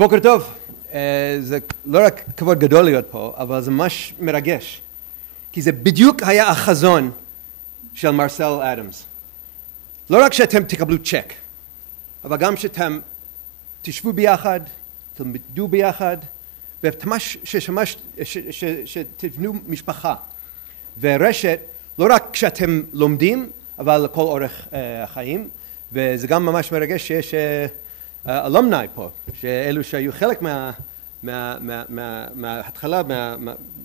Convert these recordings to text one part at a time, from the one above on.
בוקר טוב, זה לא רק כבוד גדול להיות פה, אבל זה ממש מרגש, כי זה בדיוק היה החזון של מרסל אדמס. לא רק שאתם תקבלו צ'ק, אבל גם שאתם תשבו ביחד, תלמדו ביחד, שתבנו משפחה ורשת, לא רק כשאתם לומדים, אבל לכל אורך החיים, וזה גם ממש מרגש שיש אלומני פה, שאלו שהיו חלק מההתחלה,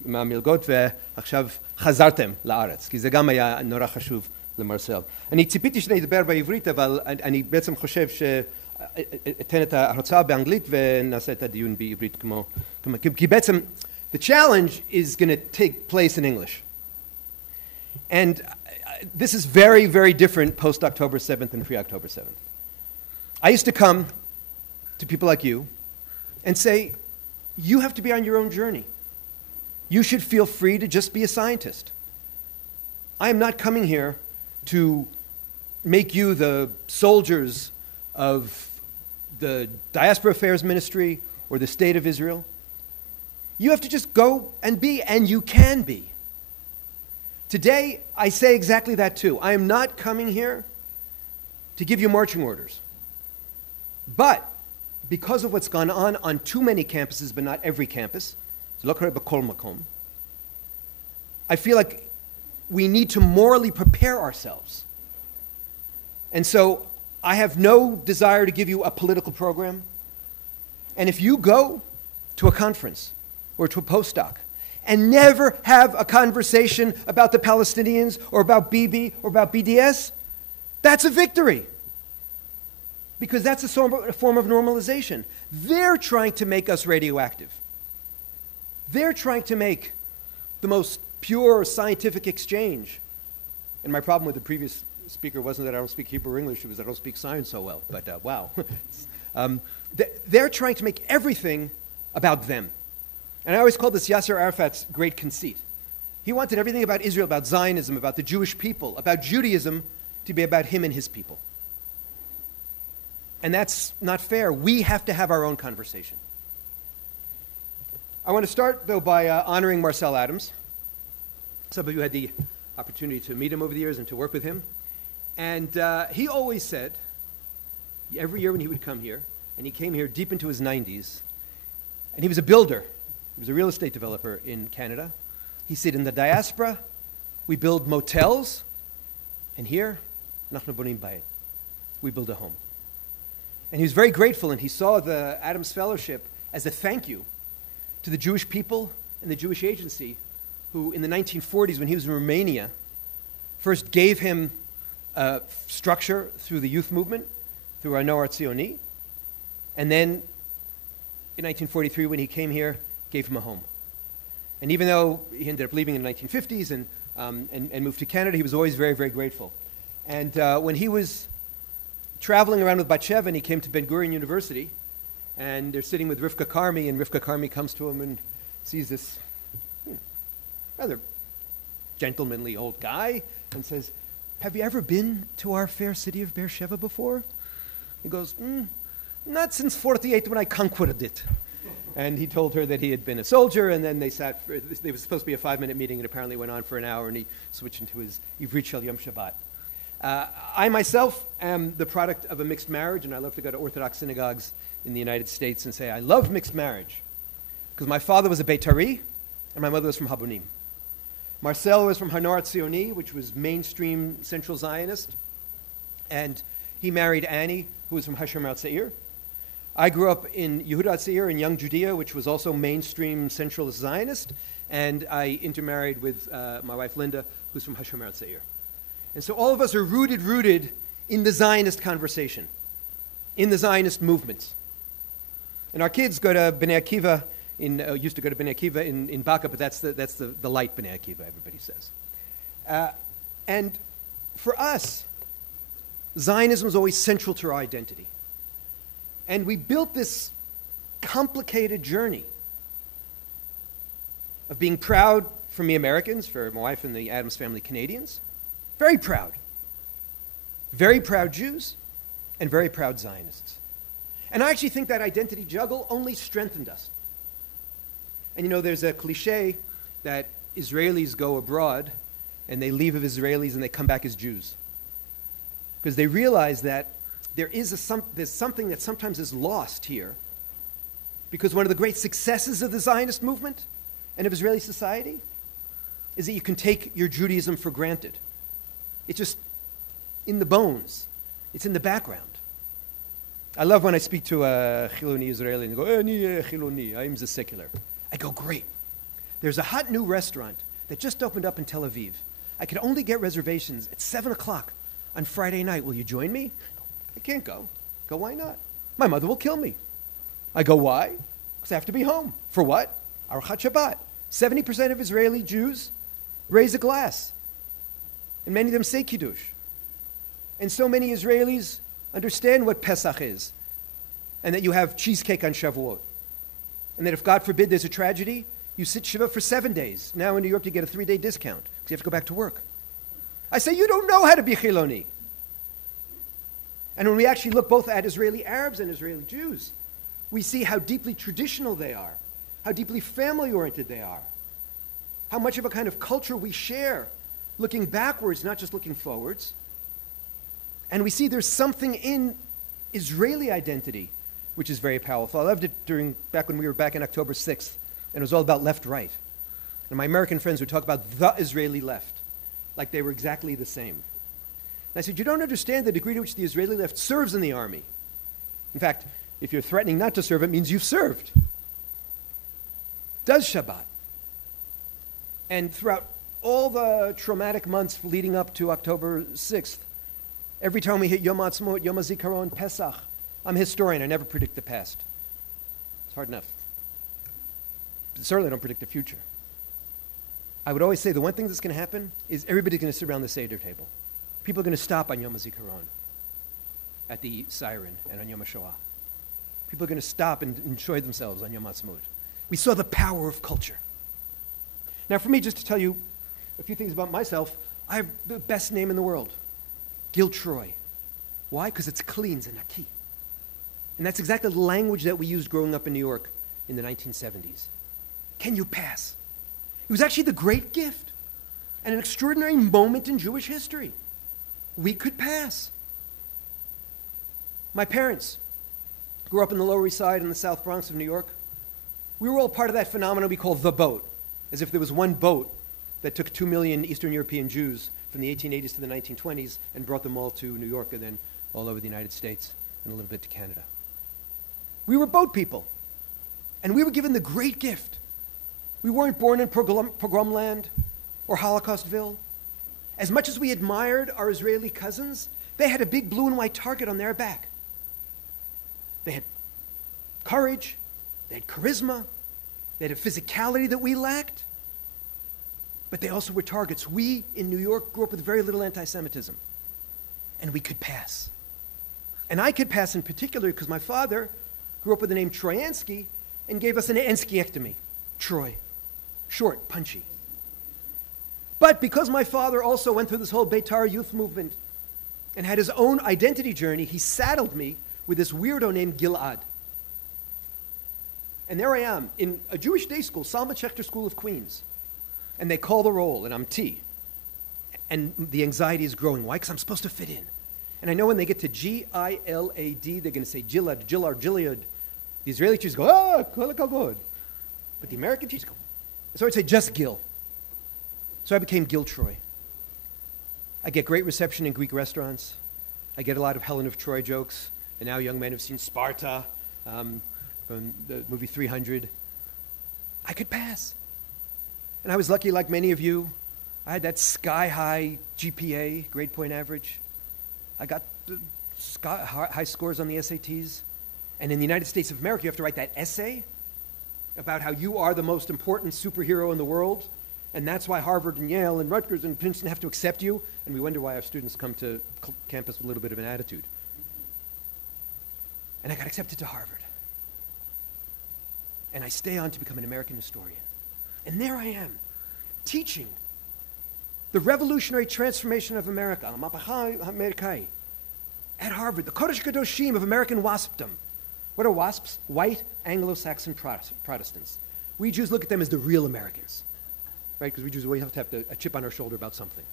מהמלגות, ועכשיו חזרתם לארץ, כי זה גם היה נורא חשוב למרסל. אני ציפיתי שאני אדבר בעברית, אבל אני בעצם חושב שאתן את ההרצאה באנגלית ונעשה את הדיון בעברית כי בעצם, the challenge is going to take place in English. And this is very, very different post-October 7th and pre-October 7th. I used to come to people like you and say, you have to be on your own journey. You should feel free to just be a scientist. I am not coming here to make you the soldiers of the Diaspora Affairs Ministry or the State of Israel. You have to just go and be, and you can be. Today, I say exactly that too. I am not coming here to give you marching orders. But because of what's gone on too many campuses, but not every campus, I feel like we need to morally prepare ourselves. And so I have no desire to give you a political program. And if you go to a conference or to a postdoc and never have a conversation about the Palestinians or about Bibi or about BDS, that's a victory. Because that's a form of normalization. They're trying to make us radioactive. They're trying to make the most pure scientific exchange. And my problem with the previous speaker wasn't that I don't speak Hebrew or English, it was that I don't speak science so well. But wow. They're trying to make everything about them. And I always call this Yasser Arafat's great conceit. He wanted everything about Israel, about Zionism, about the Jewish people, about Judaism, to be about him and his people. And that's not fair. We have to have our own conversation. I want to start, though, by honoring Marcel Adams. Some of you had the opportunity to meet him over the years and to work with him. And he always said, every year when he would come here, and he came here deep into his 90s, and he was a builder. He was a real estate developer in Canada. He said, in the diaspora, we build motels, and here, אנחנו בונים בית. We build a home. And he was very grateful, and he saw the Adams Fellowship as a thank you to the Jewish people and the Jewish Agency, who in the 1940s, when he was in Romania, first gave him structure through the youth movement, through our Noar Tzioni, and then in 1943, when he came here, gave him a home. And even though he ended up leaving in the 1950s and moved to Canada, he was always very, very grateful. And when he was traveling around with Batsheva, and he came to Ben Gurion University, and they're sitting with Rivka Karmi, and Rivka Karmi comes to him and sees this rather gentlemanly old guy and says, have you ever been to our fair city of Beersheba before? He goes, not since 48 when I conquered it. And he told her that he had been a soldier, and then they sat, it was supposed to be a 5-minute meeting, and apparently went on for an hour, and he switched into his Ivrit Shel Yom Shabbat. I myself am the product of a mixed marriage, and I love to go to Orthodox synagogues in the United States and say, I love mixed marriage, because my father was a Beitari, and my mother was from Habonim. Marcel was from Hanar Tzioni, which was mainstream Central Zionist, and he married Annie, who was from Hashem Seir. I grew up in Yehuda Seir in Young Judea, which was also mainstream Central Zionist, and I intermarried with my wife Linda, who's from Hashem Seir. And so all of us are rooted in the Zionist conversation, in the Zionist movement. And our kids go to Bnei Akiva, used to go to Bnei Akiva in Baka, but that's the light Bnei Akiva, everybody says. And for us, Zionism was always central to our identity. And we built this complicated journey of being proud for me Americans, for my wife and the Adams family Canadians, very proud Jews, and very proud Zionists. And I actually think that identity juggle only strengthened us. And you know, there's a cliche that Israelis go abroad and they leave as Israelis and they come back as Jews. Because they realize that there's something that sometimes is lost here. Because one of the great successes of the Zionist movement and of Israeli society is that you can take your Judaism for granted. It's just in the bones. It's in the background. I love when I speak to a Chiloni Israeli and they go, "Ani Chiloni, I'm the secular." I go, "Great. There's a hot new restaurant that just opened up in Tel Aviv. I could only get reservations at 7 o'clock on Friday night. Will you join me?" I can't go. Go, "Why not?" "My mother will kill me." I go, "Why?" "Because I have to be home." "For what?" "Arachat Shabbat." 70% of Israeli Jews raise a glass. And many of them say Kiddush. And so many Israelis understand what Pesach is. And that you have cheesecake on Shavuot. And that if, God forbid, there's a tragedy, you sit Shiva for 7 days. Now in New York, you get a 3-day discount because you have to go back to work. I say, you don't know how to be Chiloni. And when we actually look both at Israeli Arabs and Israeli Jews, we see how deeply traditional they are, how deeply family-oriented they are, how much of a kind of culture we share, looking backwards, not just looking forwards. And we see there's something in Israeli identity which is very powerful. I loved it back when we were back in October 6th, and it was all about left-right. And my American friends would talk about the Israeli left, like they were exactly the same. And I said, you don't understand the degree to which the Israeli left serves in the army. In fact, if you're threatening not to serve, it means you've served. Does Shabbat. And throughout all the traumatic months leading up to October 6th, every time we hit Yom Ha'atzmaut, Yom HaZikaron, Pesach, I'm a historian, I never predict the past. It's hard enough. Certainly I don't predict the future. I would always say the one thing that's going to happen is everybody's going to sit around the Seder table. People are going to stop on Yom HaZikaron at the siren and on Yom HaShoah. People are going to stop and enjoy themselves on Yom Ha'atzmaut. We saw the power of culture. Now for me, just to tell you a few things about myself, I have the best name in the world, Gil Troy. Why? Because it's clean, it's naki. And that's exactly the language that we used growing up in New York in the 1970s. Can you pass? It was actually the great gift and an extraordinary moment in Jewish history. We could pass. My parents grew up in the Lower East Side in the South Bronx of New York. We were all part of that phenomenon we call the boat, as if there was one boat that took 2 million Eastern European Jews from the 1880s to the 1920s and brought them all to New York and then all over the United States and a little bit to Canada. We were boat people, and we were given the great gift. We weren't born in pogromland or Holocaustville. As much as we admired our Israeli cousins, they had a big blue and white target on their back. They had courage, they had charisma, they had a physicality that we lacked, but they also were targets. We in New York grew up with very little anti-Semitism, and we could pass. And I could pass in particular because my father grew up with the name Troyansky and gave us an Enskiectomy. Troy. Short, punchy. But because my father also went through this whole Beitar youth movement and had his own identity journey, he saddled me with this weirdo named Gilad. And there I am in a Jewish day school, Salma Schechter School of Queens. And they call the roll, and I'm T. And the anxiety is growing. Why? Because I'm supposed to fit in. And I know when they get to G-I-L-A-D, they're going to say Gilad, Gilad, Gilead. The Israeli teachers go, ah, kol hakavod. But the American teachers go, so I'd say just Gil. So I became Gil Troy. I get great reception in Greek restaurants. I get a lot of Helen of Troy jokes. And now young men have seen Sparta from the movie 300. I could pass. And I was lucky, like many of you. I had that sky-high GPA, grade point average. I got high scores on the SATs. And in the United States of America, you have to write that essay about how you are the most important superhero in the world, and that's why Harvard and Yale and Rutgers and Princeton have to accept you, and we wonder why our students come to campus with a little bit of an attitude. And I got accepted to Harvard. And I stay on to become an American historian. And there I am, teaching the revolutionary transformation of America, at Harvard, the Kodesh Kadoshim of American waspdom, What are WASPs? White Anglo-Saxon Protestants. We Jews look at them as the real Americans, right? Because we Jews always have to have a chip on our shoulder about something.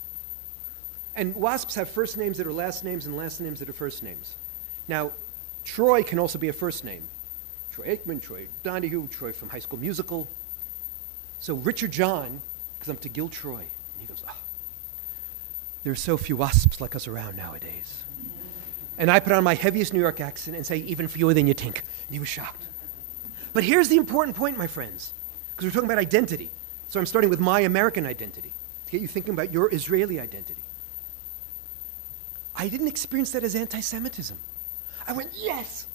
And WASPs have first names that are last names and last names that are first names. Now, Troy can also be a first name. Troy Aikman, Troy Donahue, Troy from High School Musical. So Richard John comes up to Gil Troy, and he goes, oh, there are so few WASPs like us around nowadays. And I put on my heaviest New York accent and say, even fewer than you think. And he was shocked. But here's the important point, my friends, because we're talking about identity. So I'm starting with my American identity, to get you thinking about your Israeli identity. I didn't experience that as anti-Semitism. I went, yes,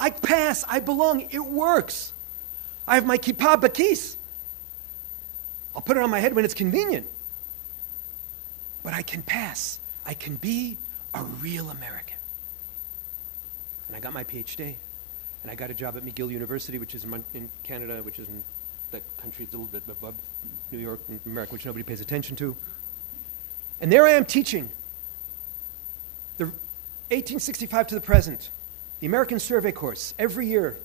I pass, I belong, it works. I have my kippah bakis. I'll put it on my head when it's convenient. But I can pass. I can be a real American. And I got my PhD. And I got a job at McGill University, which is in Canada, which is in that country that's a little bit above New York and America, which nobody pays attention to. And there I am teaching the 1865 to the present, the American Survey course, every year,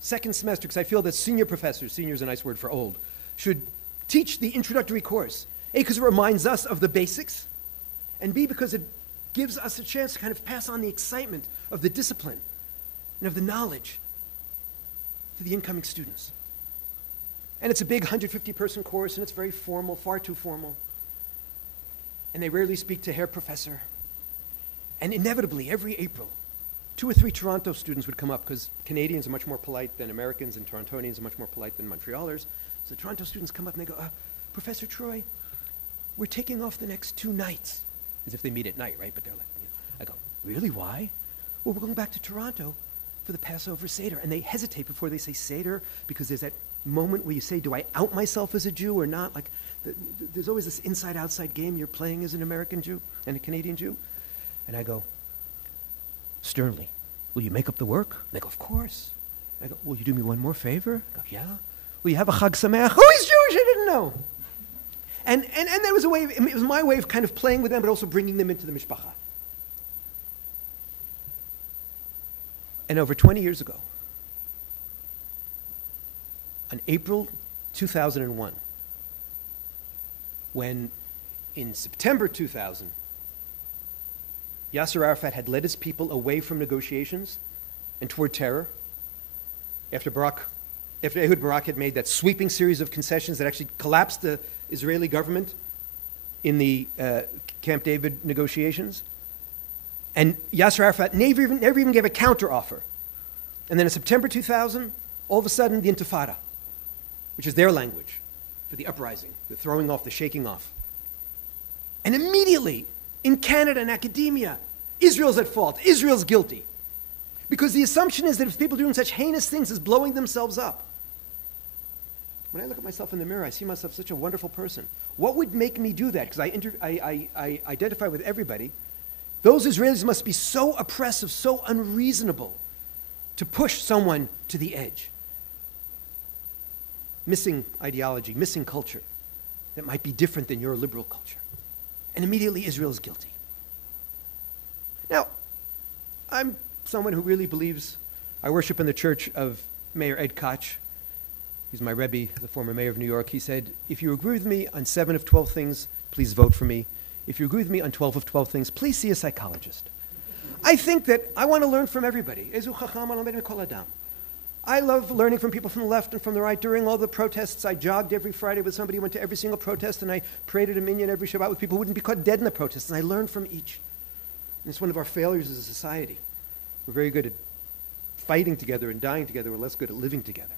second semester, because I feel that senior professors, senior is a nice word for old, should teach the introductory course. A, because it reminds us of the basics, and B, because it gives us a chance to kind of pass on the excitement of the discipline and of the knowledge to the incoming students. And it's a big 150-person course, and it's very formal, far too formal. And they rarely speak to Herr Professor. And inevitably, every April, 2 or 3 Toronto students would come up, because Canadians are much more polite than Americans, and Torontonians are much more polite than Montrealers. So Toronto students come up and they go, Professor Troy, we're taking off the next 2 nights. As if they meet at night, right? But they're like, you know. I go, really, why? Well, we're going back to Toronto for the Passover Seder. And they hesitate before they say Seder, because there's that moment where you say, do I out myself as a Jew or not? Like, there's always this inside-outside game you're playing as an American Jew and a Canadian Jew. And I go, sternly, will you make up the work? And they go, of course. And I go, will you do me one more favor? I go, yeah. Will you have a Chag Sameach? Oh, he's Jewish, I didn't know. And there was a way, it was my way of kind of playing with them, but also bringing them into the mishpacha. And over 20 years ago, on April 2001, when in September 2000, Yasser Arafat had led his people away from negotiations and toward terror, after Ehud Barak had made that sweeping series of concessions that actually collapsed the Israeli government in the Camp David negotiations. And Yasser Arafat never even gave a counteroffer. And then in September 2000, all of a sudden, the Intifada, which is their language for the uprising, the throwing off, the shaking off. And immediately, in Canada and academia, Israel's at fault. Israel's guilty. Because the assumption is that if people are doing such heinous things as blowing themselves up, when I look at myself in the mirror, I see myself such a wonderful person. What would make me do that? Because I identify with everybody. Those Israelis must be so oppressive, so unreasonable to push someone to the edge. Missing ideology, missing culture that might be different than your liberal culture. And immediately Israel is guilty. Now, I'm someone who really believes, I worship in the church of Mayor Ed Koch. He's my Rebbe, the former mayor of New York. He said, if you agree with me on 7 of 12 things, please vote for me. If you agree with me on 12 of 12 things, please see a psychologist. I think that I want to learn from everybody. I love learning from people from the left and from the right. During all the protests, I jogged every Friday with somebody who went to every single protest, and I prayed at a minyan every Shabbat with people who wouldn't be caught dead in the protests, and I learned from each. And it's one of our failures as a society. We're very good at fighting together and dying together. We're less good at living together.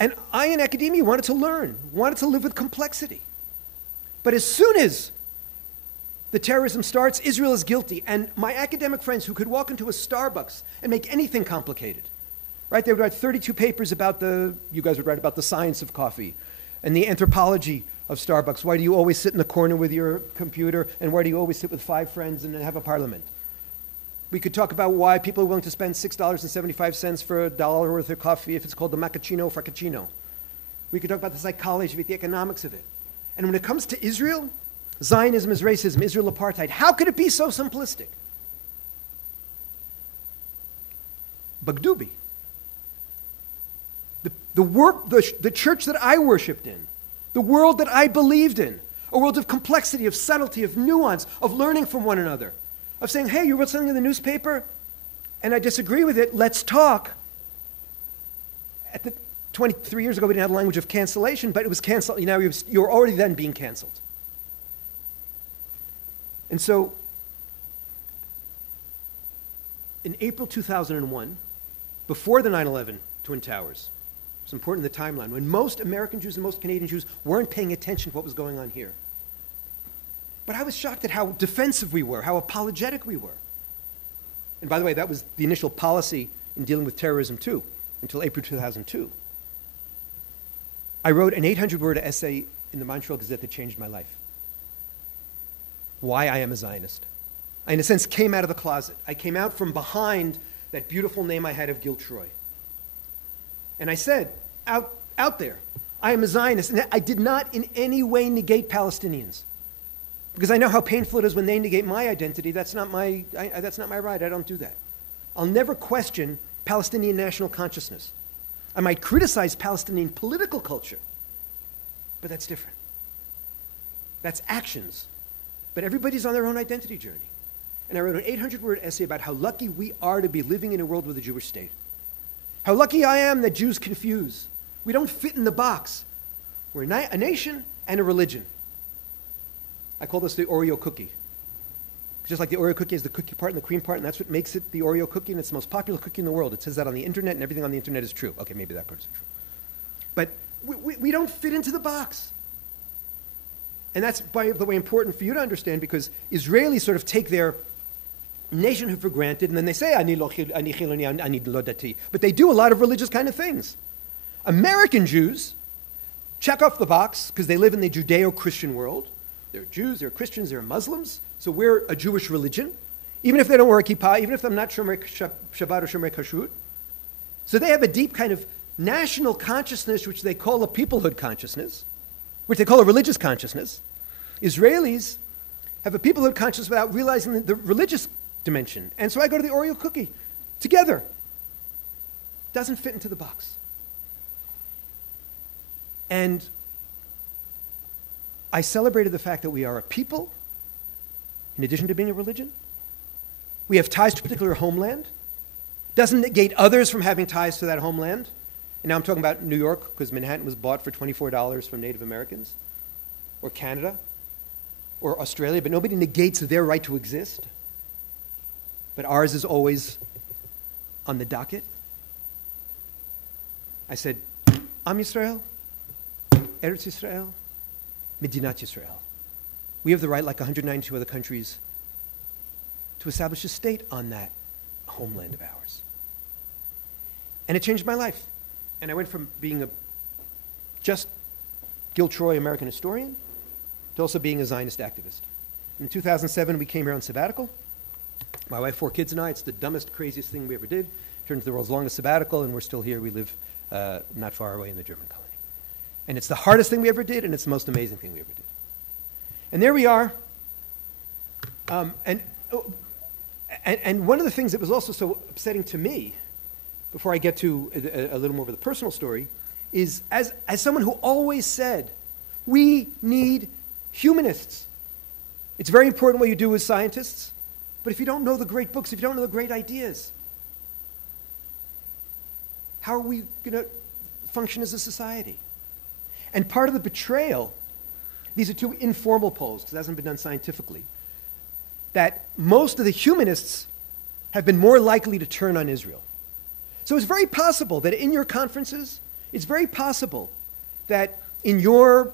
And I, in academia, wanted to learn, wanted to live with complexity. But as soon as the terrorism starts, Israel is guilty. And my academic friends who could walk into a Starbucks and make anything complicated, right? They would write 32 papers about you guys would write about the science of coffee and the anthropology of Starbucks. Why do you always sit in the corner with your computer? And why do you always sit with 5 friends and have a parliament? We could talk about why people are willing to spend $6.75 for $1 worth of coffee if it's called the macchiato or frappuccino. We could talk about the psychology of it, the economics of it. And when it comes to Israel, Zionism is racism, Israel apartheid. How could it be so simplistic? Bagdubi. The church that I worshipped in, the world that I believed in, a world of complexity, of subtlety, of nuance, of learning from one another, of saying, hey, you wrote something in the newspaper, and I disagree with it, let's talk. 23 years ago, we didn't have the language of cancellation, but it was canceled. You were already then being canceled. And so, in April 2001, before the 9/11 Twin Towers, it's important in the timeline, when most American Jews and most Canadian Jews weren't paying attention to what was going on here. But I was shocked at how defensive we were, how apologetic we were. And by the way, that was the initial policy in dealing with terrorism too, until April 2002. I wrote an 800-word essay in the Montreal Gazette that changed my life. Why I am a Zionist. I, in a sense, came out of the closet. I came out from behind that beautiful name I had of Gil Troy. And I said, out there, I am a Zionist. And I did not in any way negate Palestinians. Because I know how painful it is when they negate my identity. That's not my right. I don't do that. I'll never question Palestinian national consciousness. I might criticize Palestinian political culture, but that's different. That's actions. But everybody's on their own identity journey. And I wrote an 800-word essay about how lucky we are to be living in a world with a Jewish state. How lucky I am that Jews confuse. We don't fit in the box. We're a nation and a religion. I call this the Oreo cookie. Just like the Oreo cookie has the cookie part and the cream part, and that's what makes it the Oreo cookie, and it's the most popular cookie in the world. It says that on the internet, and everything on the internet is true. Okay, maybe that part's true. But we don't fit into the box. And that's, by the way, important for you to understand, because Israelis sort of take their nationhood for granted, and then they say, ani chiloni, ani lo dati. But they do a lot of religious kind of things. American Jews check off the box because they live in the Judeo-Christian world. They're Jews, they're Christians, they're Muslims. So we're a Jewish religion, even if they don't wear a kippah, even if they're not Shomer Shabbat or Shomer Kashrut. So they have a deep kind of national consciousness, which they call a peoplehood consciousness, which they call a religious consciousness. Israelis have a peoplehood consciousness without realizing the religious dimension. And so I go to the Oreo cookie together. Doesn't fit into the box. And I celebrated the fact that we are a people, in addition to being a religion. We have ties to a particular homeland. Doesn't negate others from having ties to that homeland. And now I'm talking about New York, because Manhattan was bought for $24 from Native Americans, or Canada, or Australia, but nobody negates their right to exist. But ours is always on the docket. I said, Am Yisrael, Eretz Yisrael, Medinat Yisrael. We have the right, like 192 other countries, to establish a state on that homeland of ours. And it changed my life. And I went from being a just Gil Troy American historian to also being a Zionist activist. In 2007, we came here on sabbatical. My wife, 4 kids, and I. It's the dumbest, craziest thing we ever did. Turned into the world's longest sabbatical, and we're still here. We live not far away in the German colony. And it's the hardest thing we ever did, and it's the most amazing thing we ever did. And there we are. And one of the things that was also so upsetting to me, before I get to a little more of the personal story, is as someone who always said, we need humanists. It's very important what you do as scientists, but if you don't know the great books, if you don't know the great ideas, how are we going to function as a society? And part of the betrayal, these are 2 informal polls, because it hasn't been done scientifically, that most of the humanists have been more likely to turn on Israel. So it's very possible that in your conferences, it's very possible that in your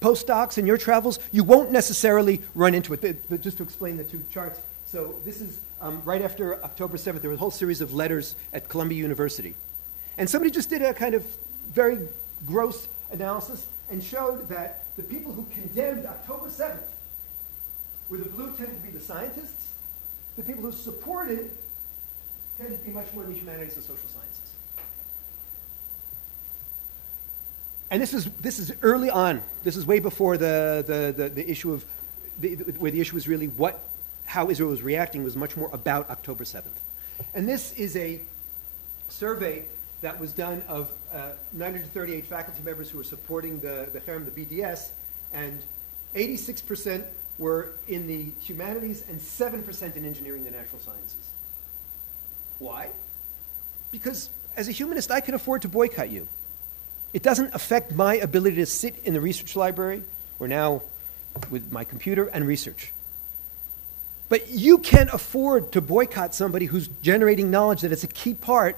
postdocs and your travels, you won't necessarily run into it. But just to explain the 2 charts, so this is right after October 7th, there was a whole series of letters at Columbia University. And somebody just did a kind of very gross analysis and showed that the people who condemned October 7th where the blue tended to be the scientists, the people who supported tended to be much more in the humanities and social sciences. And this is early on. This is way before the issue of where the issue was really how Israel was reacting was much more about October 7th. And this is a survey that was done of 938 faculty members who were supporting the Cherem, the BDS, and 86% were in the humanities and 7% in engineering and the natural sciences. Why? Because as a humanist, I can afford to boycott you. It doesn't affect my ability to sit in the research library, or now with my computer, and research. But you can't afford to boycott somebody who's generating knowledge that is a key part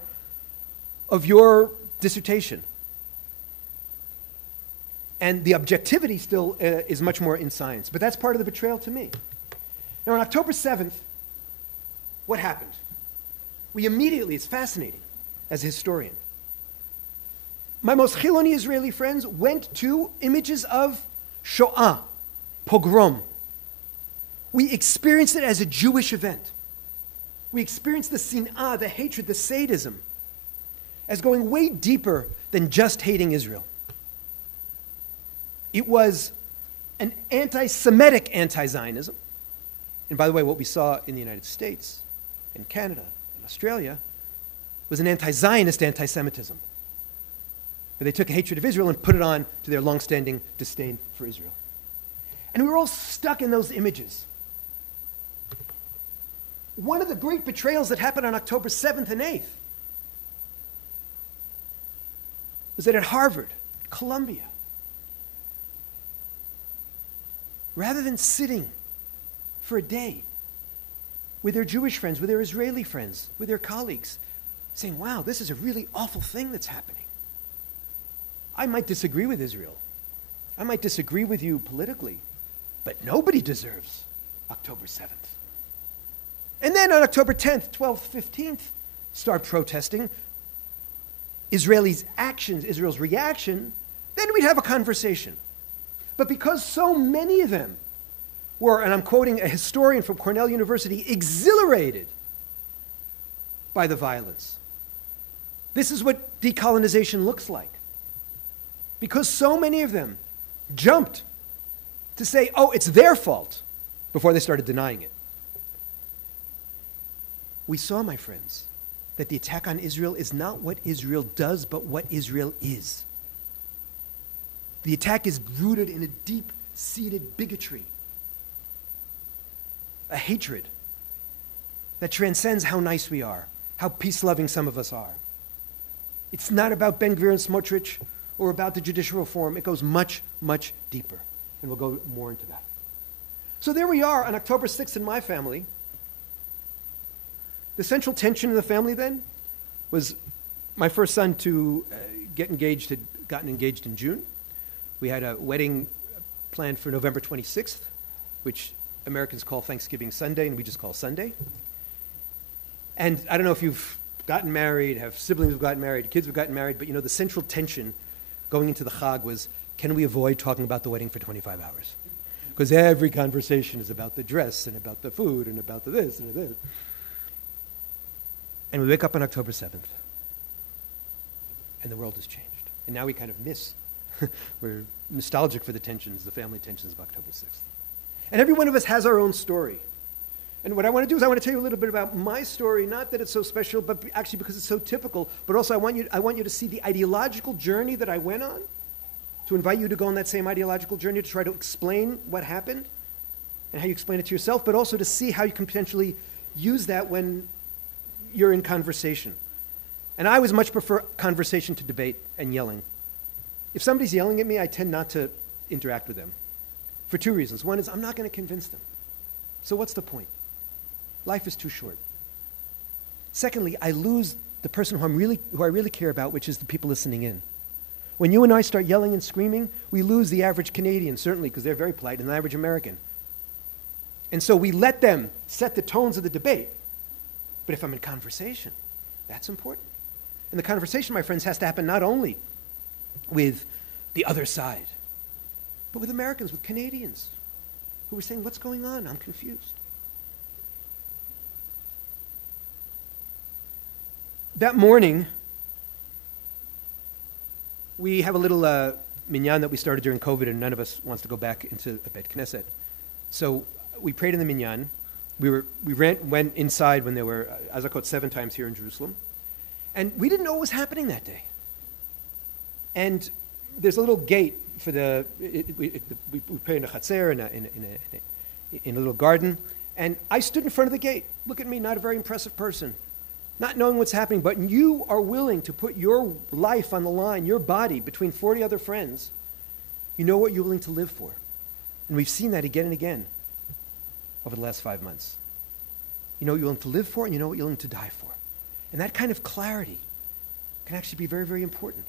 of your dissertation. And the objectivity still is much more in science. But that's part of the betrayal to me. Now, on October 7th, what happened? We immediately, it's fascinating as a historian, my most Chiloni Israeli friends went to images of Shoah, pogrom. We experienced it as a Jewish event. We experienced the sin'ah, the hatred, the sadism, as going way deeper than just hating Israel. It was an anti-Semitic anti-Zionism. And by the way, what we saw in the United States, in Canada, in Australia, was an anti-Zionist anti-Semitism, where they took a hatred of Israel and put it on to their long-standing disdain for Israel. And we were all stuck in those images. One of the great betrayals that happened on October 7th and 8th was that at Harvard, Columbia, rather than sitting for a day with their Jewish friends, with their Israeli friends, with their colleagues, saying, wow, this is a really awful thing that's happening. I might disagree with Israel. I might disagree with you politically, but nobody deserves October 7th. And then on October 10th, 12th, 15th, start protesting Israelis' actions, Israel's reaction, then we'd have a conversation. But because so many of them were, and I'm quoting a historian from Cornell University, exhilarated by the violence. This is what decolonization looks like. Because so many of them jumped to say, oh, it's their fault, before they started denying it. We saw, my friends, that the attack on Israel is not what Israel does, but what Israel is. The attack is rooted in a deep-seated bigotry, a hatred that transcends how nice we are, how peace-loving some of us are. It's not about Ben-Gvir and Smotrich or about the judicial reform. It goes much, much deeper, and we'll go more into that. So there we are on October 6th in my family. The central tension in the family then was my first son to get engaged, had gotten engaged in June. We had a wedding planned for November 26th, which Americans call Thanksgiving Sunday, and we just call Sunday. And I don't know if you've gotten married, have siblings who've gotten married, kids who've gotten married, but you know, the central tension going into the Chag was, can we avoid talking about the wedding for 25 hours? Because every conversation is about the dress and about the food and about the this and this. And we wake up on October 7th, and the world has changed. And now we kind of miss. We're nostalgic for the tensions, the family tensions of October 6th. And every one of us has our own story. And what I want to do is I want to tell you a little bit about my story, not that it's so special, but actually because it's so typical, but also I want you to see the ideological journey that I went on, to invite you to go on that same ideological journey to try to explain what happened and how you explain it to yourself, but also to see how you can potentially use that when you're in conversation. And I always much prefer conversation to debate and yelling. If somebody's yelling at me, I tend not to interact with them for two reasons. One is I'm not going to convince them. So what's the point? Life is too short. Secondly, I lose the person who I really care about, which is the people listening in. When you and I start yelling and screaming, we lose the average Canadian, certainly, because they're very polite, and the average American. And so we let them set the tones of the debate. But if I'm in conversation, that's important. And the conversation, my friends, has to happen not only with the other side, but with Americans, with Canadians, who are saying, what's going on? I'm confused. That morning, we have a little minyan that we started during COVID, and none of us wants to go back into a Bet Knesset. So we prayed in the minyan. We went inside when there were Azakot 7 times here in Jerusalem. And we didn't know what was happening that day. And there's a little gate for we pray in a chatzer, in a little garden. And I stood in front of the gate. Look at me, not a very impressive person. Not knowing what's happening, but you are willing to put your life on the line, your body, between 40 other friends. You know what you're willing to live for. And we've seen that again and again over the last 5 months. You know what you're willing to live for, and you know what you're willing to die for. And that kind of clarity can actually be very, very important.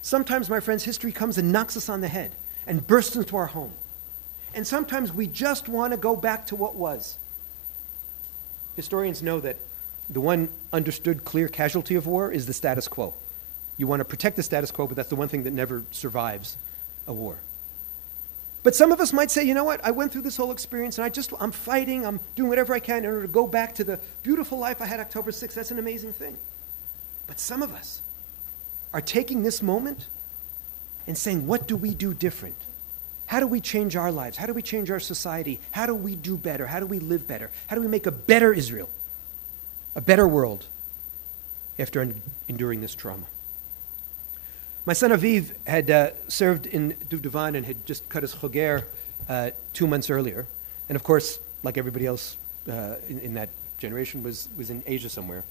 Sometimes, my friends, history comes and knocks us on the head and bursts into our home. And sometimes we just want to go back to what was. Historians know that the one understood clear casualty of war is the status quo. You want to protect the status quo, but that's the one thing that never survives a war. But some of us might say, you know what, I went through this whole experience and I'm fighting, I'm doing whatever I can in order to go back to the beautiful life I had October 6th. That's an amazing thing. But some of us are taking this moment and saying, what do we do different? How do we change our lives? How do we change our society? How do we do better? How do we live better? How do we make a better Israel? A better world after enduring this trauma. My son Aviv had served in Duvdevan and had just cut his choger 2 months earlier. And of course, like everybody else in that generation, was in Asia somewhere.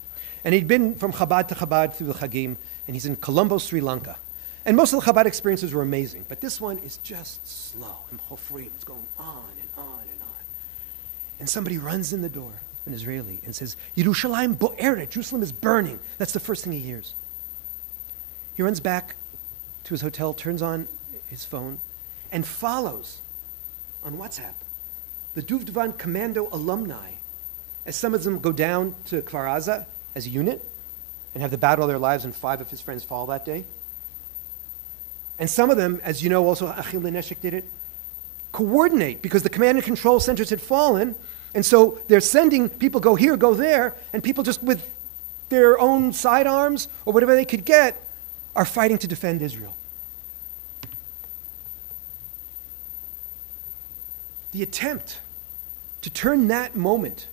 And he'd been from Chabad to Chabad through the Chagim, and he's in Colombo, Sri Lanka. And most of the Chabad experiences were amazing, but this one is just slow and chofrim. It's going on and on and on. And somebody runs in the door, an Israeli, and says, Yerushalayim bo'eret, Jerusalem is burning. That's the first thing he hears. He runs back to his hotel, turns on his phone, and follows on WhatsApp the Duvdevan Commando alumni, as some of them go down to Kfar Aza as a unit and have the battle of their lives, and 5 of his friends fall that day. And some of them, as you know, also Achim Leneshek did it, coordinate, because the command and control centers had fallen, and so they're sending people go here, go there, and people just with their own sidearms or whatever they could get are fighting to defend Israel. The attempt to turn that moment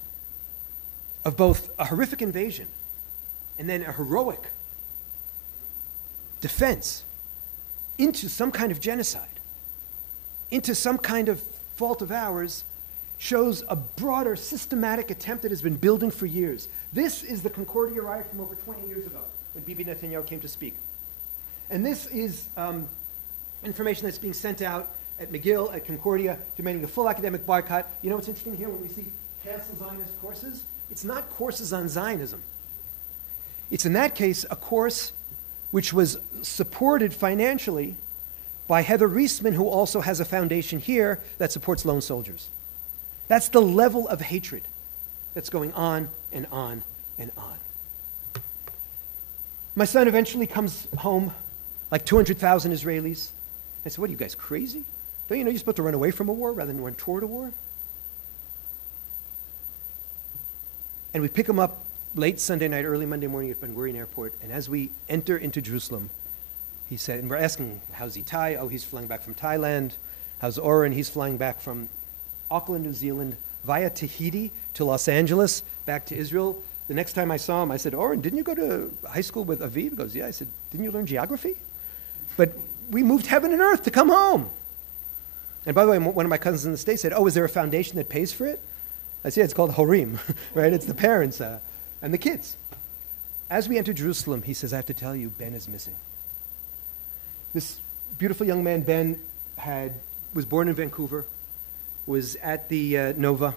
of both a horrific invasion and then a heroic defense into some kind of genocide, into some kind of fault of ours, shows a broader systematic attempt that has been building for years. This is the Concordia riot from over 20 years ago, when Bibi Netanyahu came to speak. And this is information that's being sent out at McGill, at Concordia, demanding the full academic boycott. You know what's interesting here when we see cancel Zionist courses? It's not courses on Zionism. It's, in that case, a course which was supported financially by Heather Reisman, who also has a foundation here that supports lone soldiers. That's the level of hatred that's going on and on and on. My son eventually comes home, like 200,000 Israelis. I said, what are you guys, crazy? Don't you know you're supposed to run away from a war rather than run toward a war? And we pick him up late Sunday night, early Monday morning at Ben Gurion Airport, and as we enter into Jerusalem, he said, and we're asking, how's Itai? Oh, he's flying back from Thailand. How's Oren? He's flying back from Auckland, New Zealand, via Tahiti to Los Angeles, back to Israel. The next time I saw him, I said, Oren, didn't you go to high school with Aviv? He goes, yeah. I said, didn't you learn geography? But we moved heaven and earth to come home. And by the way, one of my cousins in the States said, oh, is there a foundation that pays for it? I said, yeah, it's called Horim, right? It's the parents and the kids. As we enter Jerusalem, he says, I have to tell you, Ben is missing. This beautiful young man, Ben, was born in Vancouver, was at the Nova,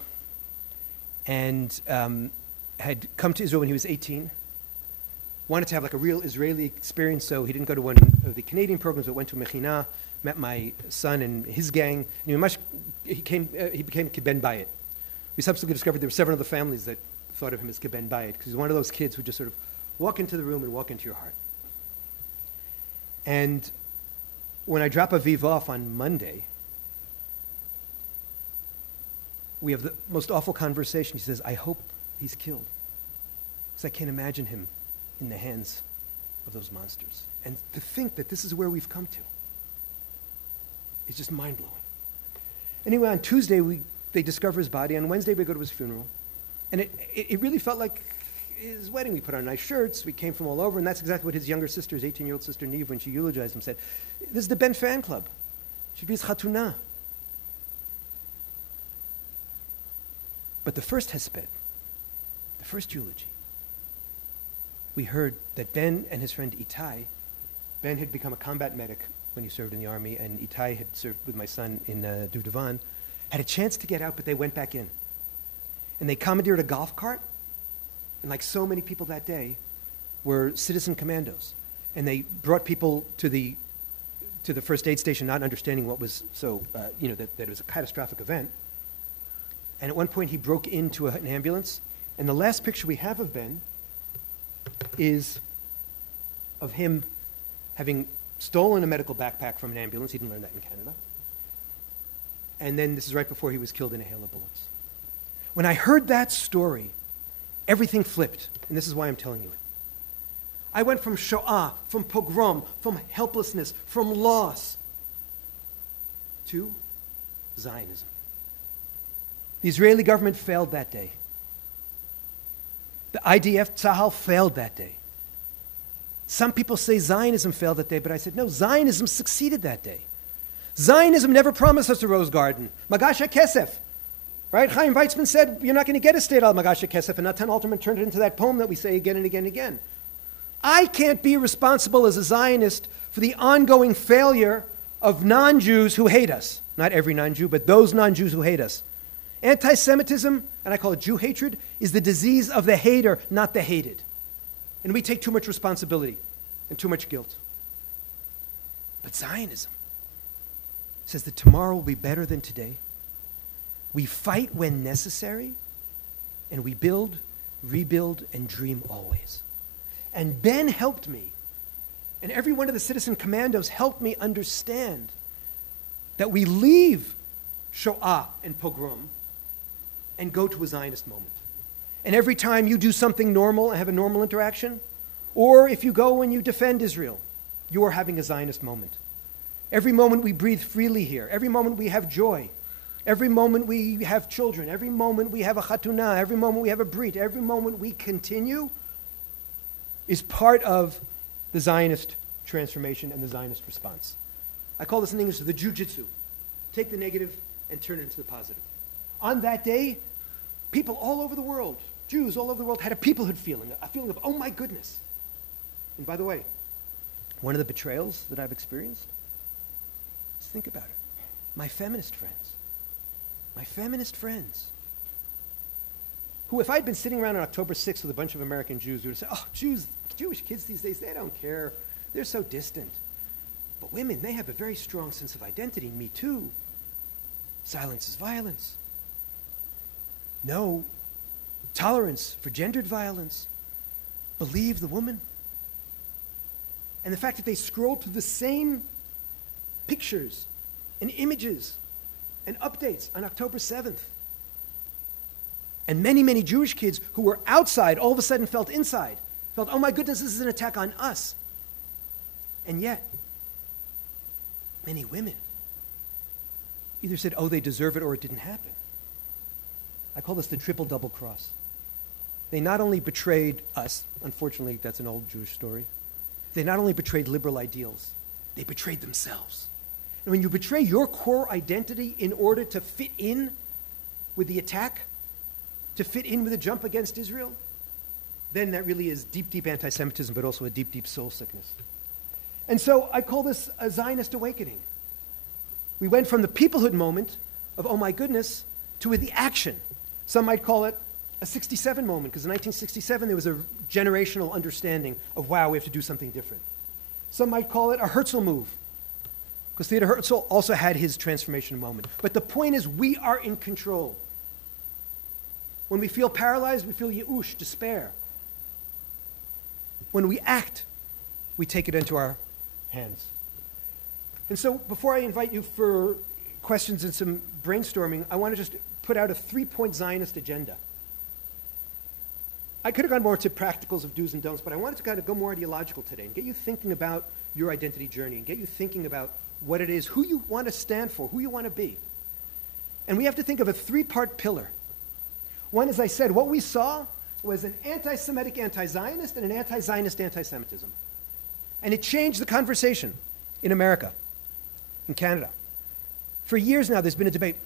and had come to Israel when he was 18. Wanted to have like a real Israeli experience, so he didn't go to one of the Canadian programs, but went to Mechina, met my son and his gang. And he became Kiben Bayit. We subsequently discovered there were 7 other families that thought of him as Kiben Bayit, because he's one of those kids who just sort of walk into the room and walk into your heart. And when I drop Aviv off on Monday, we have the most awful conversation. He says, I hope he's killed, because I can't imagine him in the hands of those monsters. And to think that this is where we've come to is just mind-blowing. Anyway, on Tuesday, they discover his body. On Wednesday, we go to his funeral. And it really felt like his wedding. We put on nice shirts. We came from all over, and that's exactly what his younger sister, his 18-year-old sister Neve, when she eulogized him, said. This is the Ben fan club. Should be his chatuna. But the first hesped, the first eulogy, we heard that Ben and his friend Itai, Ben had become a combat medic when he served in the army, and Itai had served with my son in Dudavan, had a chance to get out, but they went back in. And they commandeered a golf cart, and like so many people that day, were citizen commandos. And they brought people to the first aid station, not understanding what was that it was a catastrophic event. And at one point, he broke into an ambulance. And the last picture we have of Ben is of him having stolen a medical backpack from an ambulance. He didn't learn that in Canada. And then this is right before he was killed in a hail of bullets. When I heard that story, everything flipped. And this is why I'm telling you it. I went from Shoah, from pogrom, from helplessness, from loss, to Zionism. The Israeli government failed that day. The IDF, Tzahal failed that day. Some people say Zionism failed that day, but I said, no, Zionism succeeded that day. Zionism never promised us a rose garden. Magasha Kesef. Right? Chaim Weizmann said, you're not going to get a state al Magasha Kesef, and Natan Alterman turned it into that poem that we say again and again and again. I can't be responsible as a Zionist for the ongoing failure of non-Jews who hate us. Not every non-Jew, but those non-Jews who hate us. Anti-Semitism, and I call it Jew hatred, is the disease of the hater, not the hated. And we take too much responsibility and too much guilt. But Zionism says that tomorrow will be better than today. We fight when necessary, and we build, rebuild, and dream always. And Ben helped me, and every one of the citizen commandos helped me understand that we leave Shoah and pogrom and go to a Zionist moment. And every time you do something normal and have a normal interaction, or if you go and you defend Israel, you are having a Zionist moment. Every moment we breathe freely here, every moment we have joy, every moment we have children, every moment we have a chatuna, every moment we have a brit, every moment we continue is part of the Zionist transformation and the Zionist response. I call this in English the jujitsu. Take the negative and turn it into the positive. On that day, people all over the world, Jews all over the world, had a peoplehood feeling, a feeling of, oh my goodness. And by the way, one of the betrayals that I've experienced, just think about it. My feminist friends, who if I'd been sitting around on October 6th with a bunch of American Jews, we would say, oh, Jewish kids these days, they don't care. They're so distant. But women, they have a very strong sense of identity. Me too. Silence is violence. No tolerance for gendered violence. Believe the woman. And the fact that they scrolled through the same pictures and images and updates on October 7th. And many, many Jewish kids who were outside all of a sudden felt inside. Felt, oh my goodness, this is an attack on us. And yet, many women either said, oh, they deserve it, or it didn't happen. I call this the triple double cross. They not only betrayed us, unfortunately that's an old Jewish story, they not only betrayed liberal ideals, they betrayed themselves. And when you betray your core identity in order to fit in with the attack, to fit in with the jump against Israel, then that really is deep, deep anti-Semitism, but also a deep, deep soul sickness. And so I call this a Zionist awakening. We went from the peoplehood moment of, oh my goodness, to the action. Some might call it a 67 moment, because in 1967 there was a generational understanding of, wow, we have to do something different. Some might call it a Herzl move, because Theodor Herzl also had his transformation moment. But the point is, we are in control. When we feel paralyzed, we feel yeush, despair. When we act, we take it into our hands. And so before I invite you for questions and some brainstorming, I want to just put out a 3-point Zionist agenda. I could have gone more to practicals of do's and don'ts, but I wanted to kind of go more ideological today and get you thinking about your identity journey and get you thinking about what it is, who you want to stand for, who you want to be. And we have to think of a 3-part pillar. One, as I said, what we saw was an anti-Semitic anti-Zionist and an anti-Zionist anti-Semitism. And it changed the conversation in America, in Canada. For years now, there's been a debate.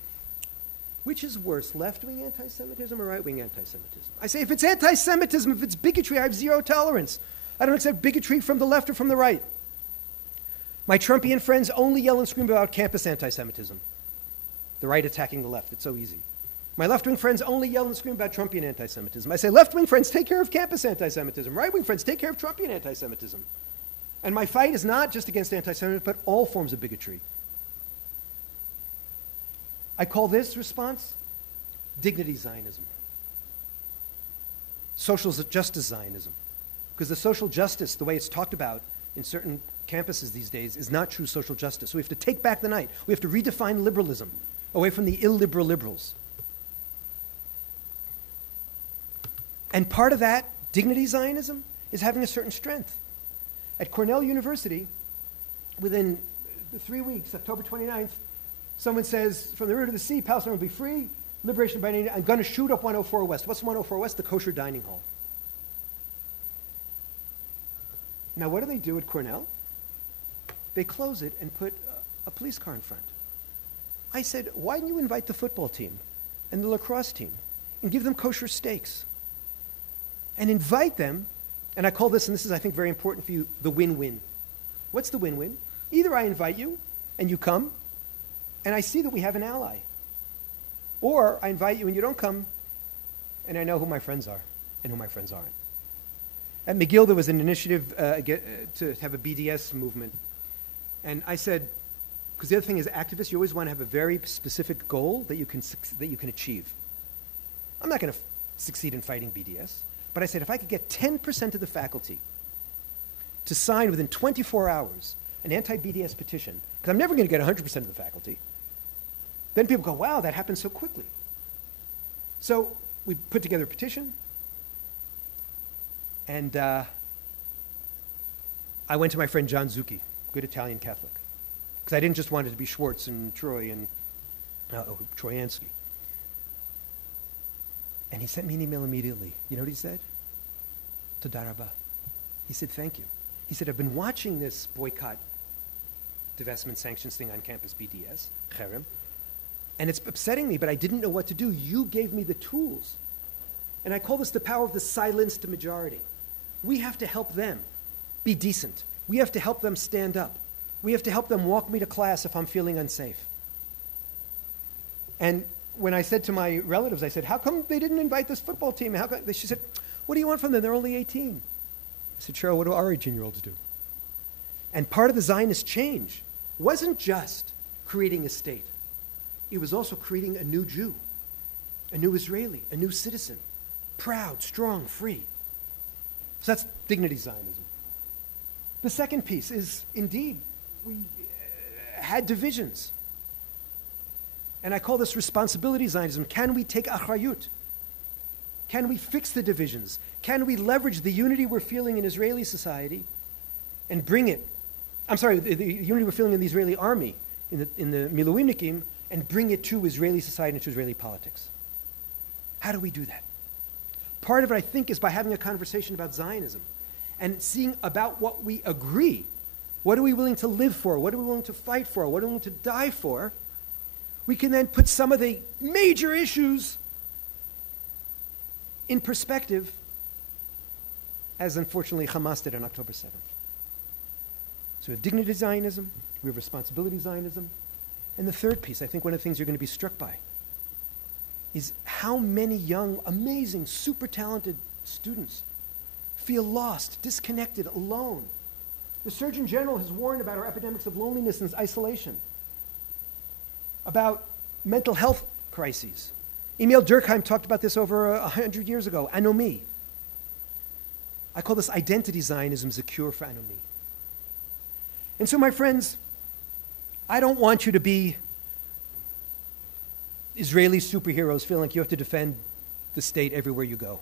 Which is worse, left-wing anti-Semitism or right-wing anti-Semitism? I say, if it's anti-Semitism, if it's bigotry, I have zero tolerance. I don't accept bigotry from the left or from the right. My Trumpian friends only yell and scream about campus anti-Semitism. The right attacking the left, it's so easy. My left-wing friends only yell and scream about Trumpian anti-Semitism. I say, left-wing friends, take care of campus anti-Semitism. Right-wing friends, take care of Trumpian anti-Semitism. And my fight is not just against anti-Semitism, but all forms of bigotry. I call this response dignity Zionism. Social justice Zionism. Because the social justice, the way it's talked about in certain campuses these days, is not true social justice. So we have to take back the night. We have to redefine liberalism away from the illiberal liberals. And part of that dignity Zionism is having a certain strength. At Cornell University, within 3 weeks, October 29th, someone says, from the river to the sea, Palestine will be free, liberation by any, I'm going to shoot up 104 West. What's 104 West? The kosher dining hall. Now, what do they do at Cornell? They close it and put a police car in front. I said, why didn't you invite the football team and the lacrosse team and give them kosher steaks? And invite them, and I call this, and this is, I think, very important for you, the win-win. What's the win-win? Either I invite you, and you come, and I see that we have an ally. Or I invite you, and you don't come, and I know who my friends are and who my friends aren't. At McGill, there was an initiative to have a BDS movement. And I said, because the other thing is activists, you always want to have a very specific goal that you can achieve. I'm not going to succeed in fighting BDS. But I said, if I could get 10% of the faculty to sign within 24 hours an anti-BDS petition, because I'm never going to get 100% of the faculty, then people go, wow, that happened so quickly. So we put together a petition, and I went to my friend John Zucchi, good Italian Catholic, because I didn't just want it to be Schwartz and Troy and Troyansky. And he sent me an email immediately. You know what he said? Toda rabah. He said, thank you. He said, I've been watching this boycott, divestment, sanctions thing on campus, BDS, cherem, and it's upsetting me, but I didn't know what to do. You gave me the tools. And I call this the power of the silenced majority. We have to help them be decent. We have to help them stand up. We have to help them walk me to class if I'm feeling unsafe. And when I said to my relatives, I said, how come they didn't invite this football team? She said, what do you want from them? They're only 18. I said, Cheryl, what do our 18-year-olds do? And part of the Zionist change wasn't just creating a state. It was also creating a new Jew, a new Israeli, a new citizen, proud, strong, free. So that's dignity Zionism. The second piece is, indeed, we had divisions. And I call this responsibility Zionism. Can we take achrayut? Can we fix the divisions? Can we leverage the unity we're feeling in Israeli society and bring it, the unity we're feeling in the Israeli army, in the Miluimnikim, and bring it to Israeli society and to Israeli politics? How do we do that? Part of it, I think, is by having a conversation about Zionism and seeing about what we agree. What are we willing to live for? What are we willing to fight for? What are we willing to die for? We can then put some of the major issues in perspective, as unfortunately Hamas did on October 7th. So we have dignity Zionism, we have responsibility Zionism, and the third piece, I think one of the things you're going to be struck by, is how many young, amazing, super talented students feel lost, disconnected, alone. The Surgeon General has warned about our epidemics of loneliness and isolation, about mental health crises. Emil Durkheim talked about this over 100 years ago, anomie. I call this identity Zionism as a cure for anomie. And so, my friends, I don't want you to be Israeli superheroes feeling like you have to defend the state everywhere you go.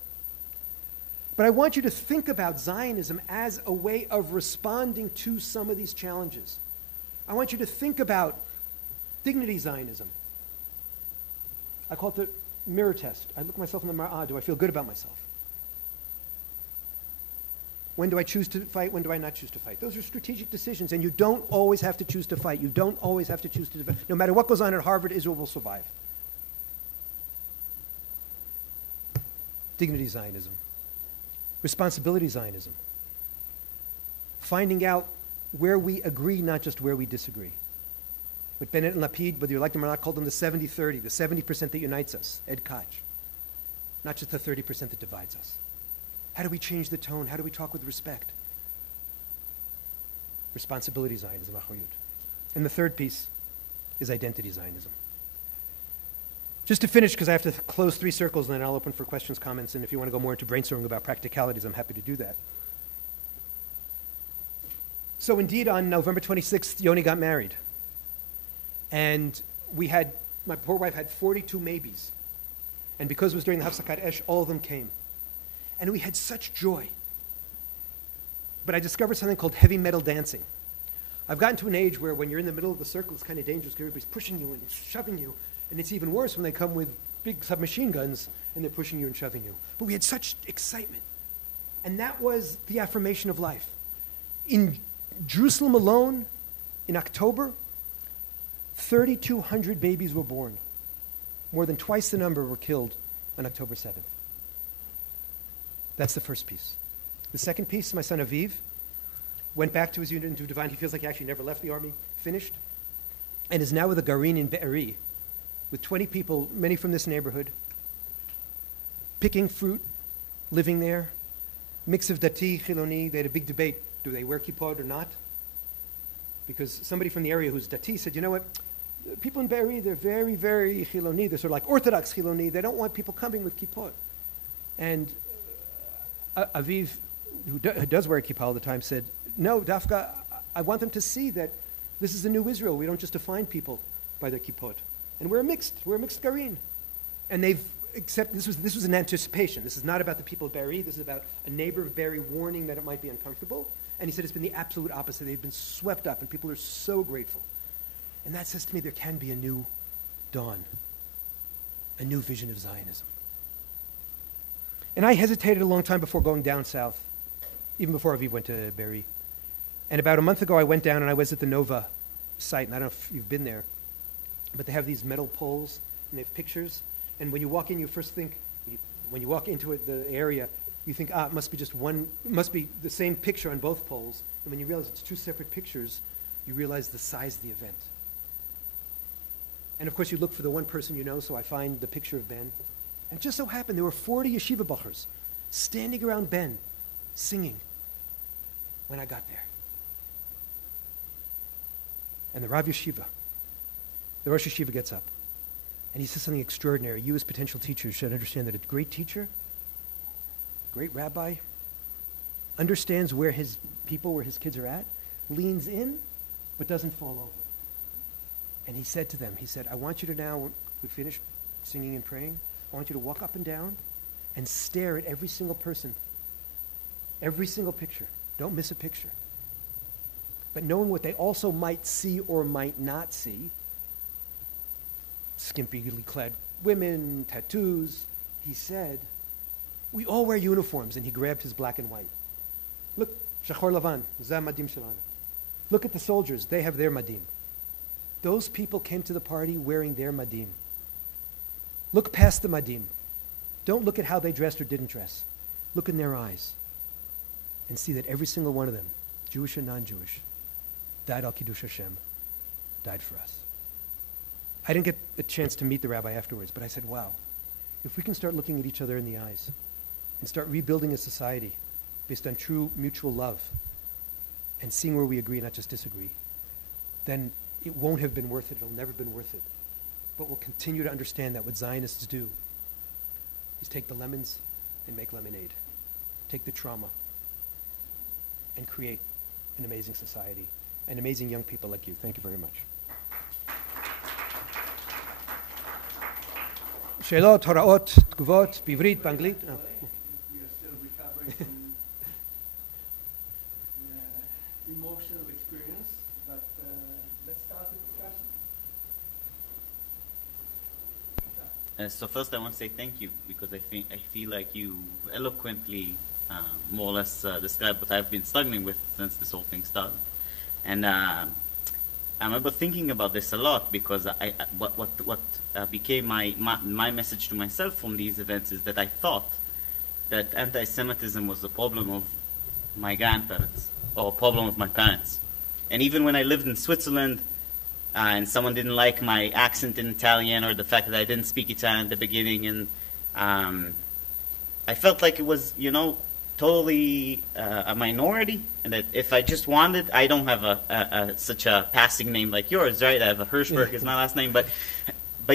But I want you to think about Zionism as a way of responding to some of these challenges. I want you to think about dignity Zionism. I call it the mirror test. I look myself in the mirror, do I feel good about myself? When do I choose to fight? When do I not choose to fight? Those are strategic decisions, and you don't always have to choose to fight. You don't always have to choose to defend. No matter what goes on at Harvard, Israel will survive. Dignity Zionism. Responsibility Zionism. Finding out where we agree, not just where we disagree. With Bennett and Lapid, whether you like them or not, called them the 70-30, the 70% that unites us, Ed Koch. Not just the 30% that divides us. How do we change the tone? How do we talk with respect? Responsibility Zionism, achoriyut. And the third piece is identity Zionism. Just to finish, because I have to close 3 circles, and then I'll open for questions, comments, and if you want to go more into brainstorming about practicalities, I'm happy to do that. So indeed, on November 26th, Yoni got married. And my poor wife had 42 maybes. And because it was during the Hafsakat Esh, all of them came. And we had such joy. But I discovered something called heavy metal dancing. I've gotten to an age where when you're in the middle of the circle, it's kind of dangerous because everybody's pushing you and shoving you. And it's even worse when they come with big submachine guns and they're pushing you and shoving you. But we had such excitement. And that was the affirmation of life. In Jerusalem alone, in October, 3,200 babies were born. More than twice the number were killed on October 7th. That's the first piece. The second piece, my son Aviv went back to his unit into Divine. He feels like he actually never left the army, finished, and is now with a Garin in Be'eri with 20 people, many from this neighborhood, picking fruit, living there, mix of Dati, Chiloni. They had a big debate. Do they wear kippot or not? Because somebody from the area who's Dati said, you know what? People in Be'eri, they're very, very Chiloni. They're sort of like Orthodox Chiloni. They don't want people coming with kippot. And Aviv, who does wear a kippah all the time, said, no, Dafka, I want them to see that this is the new Israel. We don't just define people by their kippot. And we're a mixed garin. And they've accepted, this was an anticipation. This is not about the people of Be'eri. This is about a neighbor of Be'eri warning that it might be uncomfortable. And he said it's been the absolute opposite. They've been swept up, and people are so grateful. And that says to me there can be a new dawn, a new vision of Zionism. And I hesitated a long time before going down south, even before Aviv went to Be'eri. And about a month ago, I went down and I was at the Nova site, and I don't know if you've been there, but they have these metal poles, and they have pictures. And when you walk in, you first think, when you walk into the area, you think, it must be just one, it must be the same picture on both poles. And when you realize it's 2 separate pictures, you realize the size of the event. And of course, you look for the one person you know, so I find the picture of Ben. And it just so happened there were 40 yeshiva bachers standing around Ben, singing, when I got there. And the Rav Yeshiva, the Rosh Yeshiva gets up, and he says something extraordinary. You as potential teachers should understand that a great teacher, great rabbi, understands where his people, where his kids are at, leans in, but doesn't fall over. And he said to them, he said, I want you to now, when we finish singing and praying, I want you to walk up and down and stare at every single person, every single picture. Don't miss a picture. But knowing what they also might see or might not see, skimpily clad women, tattoos, he said, we all wear uniforms, and he grabbed his black and white. Look, shachor lavan, za madim shalana. Look at the soldiers, they have their madim. Those people came to the party wearing their madim. Look past the madim. Don't look at how they dressed or didn't dress. Look in their eyes and see that every single one of them, Jewish and non-Jewish, died al Kiddush Hashem, died for us. I didn't get a chance to meet the rabbi afterwards, but I said, wow, if we can start looking at each other in the eyes and start rebuilding a society based on true mutual love and seeing where we agree, not just disagree, then it won't have been worth it. It'll never been worth it. But we'll continue to understand that what Zionists do is take the lemons and make lemonade. Take the trauma and create an amazing society and amazing young people like you. Thank you very much. שאלות, הוראות, תגובות, בעברית, באנגלית. We are still recovering from emotional experience, but let's start the discussion. So first I want to say thank you, because I feel like you eloquently more or less describe what I've been struggling with since this whole thing started. And I remember thinking about this a lot because what became my message to myself from these events is that I thought that anti-Semitism was the problem of my grandparents or a problem of my parents. And even when I lived in Switzerland and someone didn't like my accent in Italian or the fact that I didn't speak Italian at the beginning, and I felt like it was, you know, totally a minority, and that if I just wanted, I don't have such a passing name like yours, right? I have a Hirschberg as my last name, but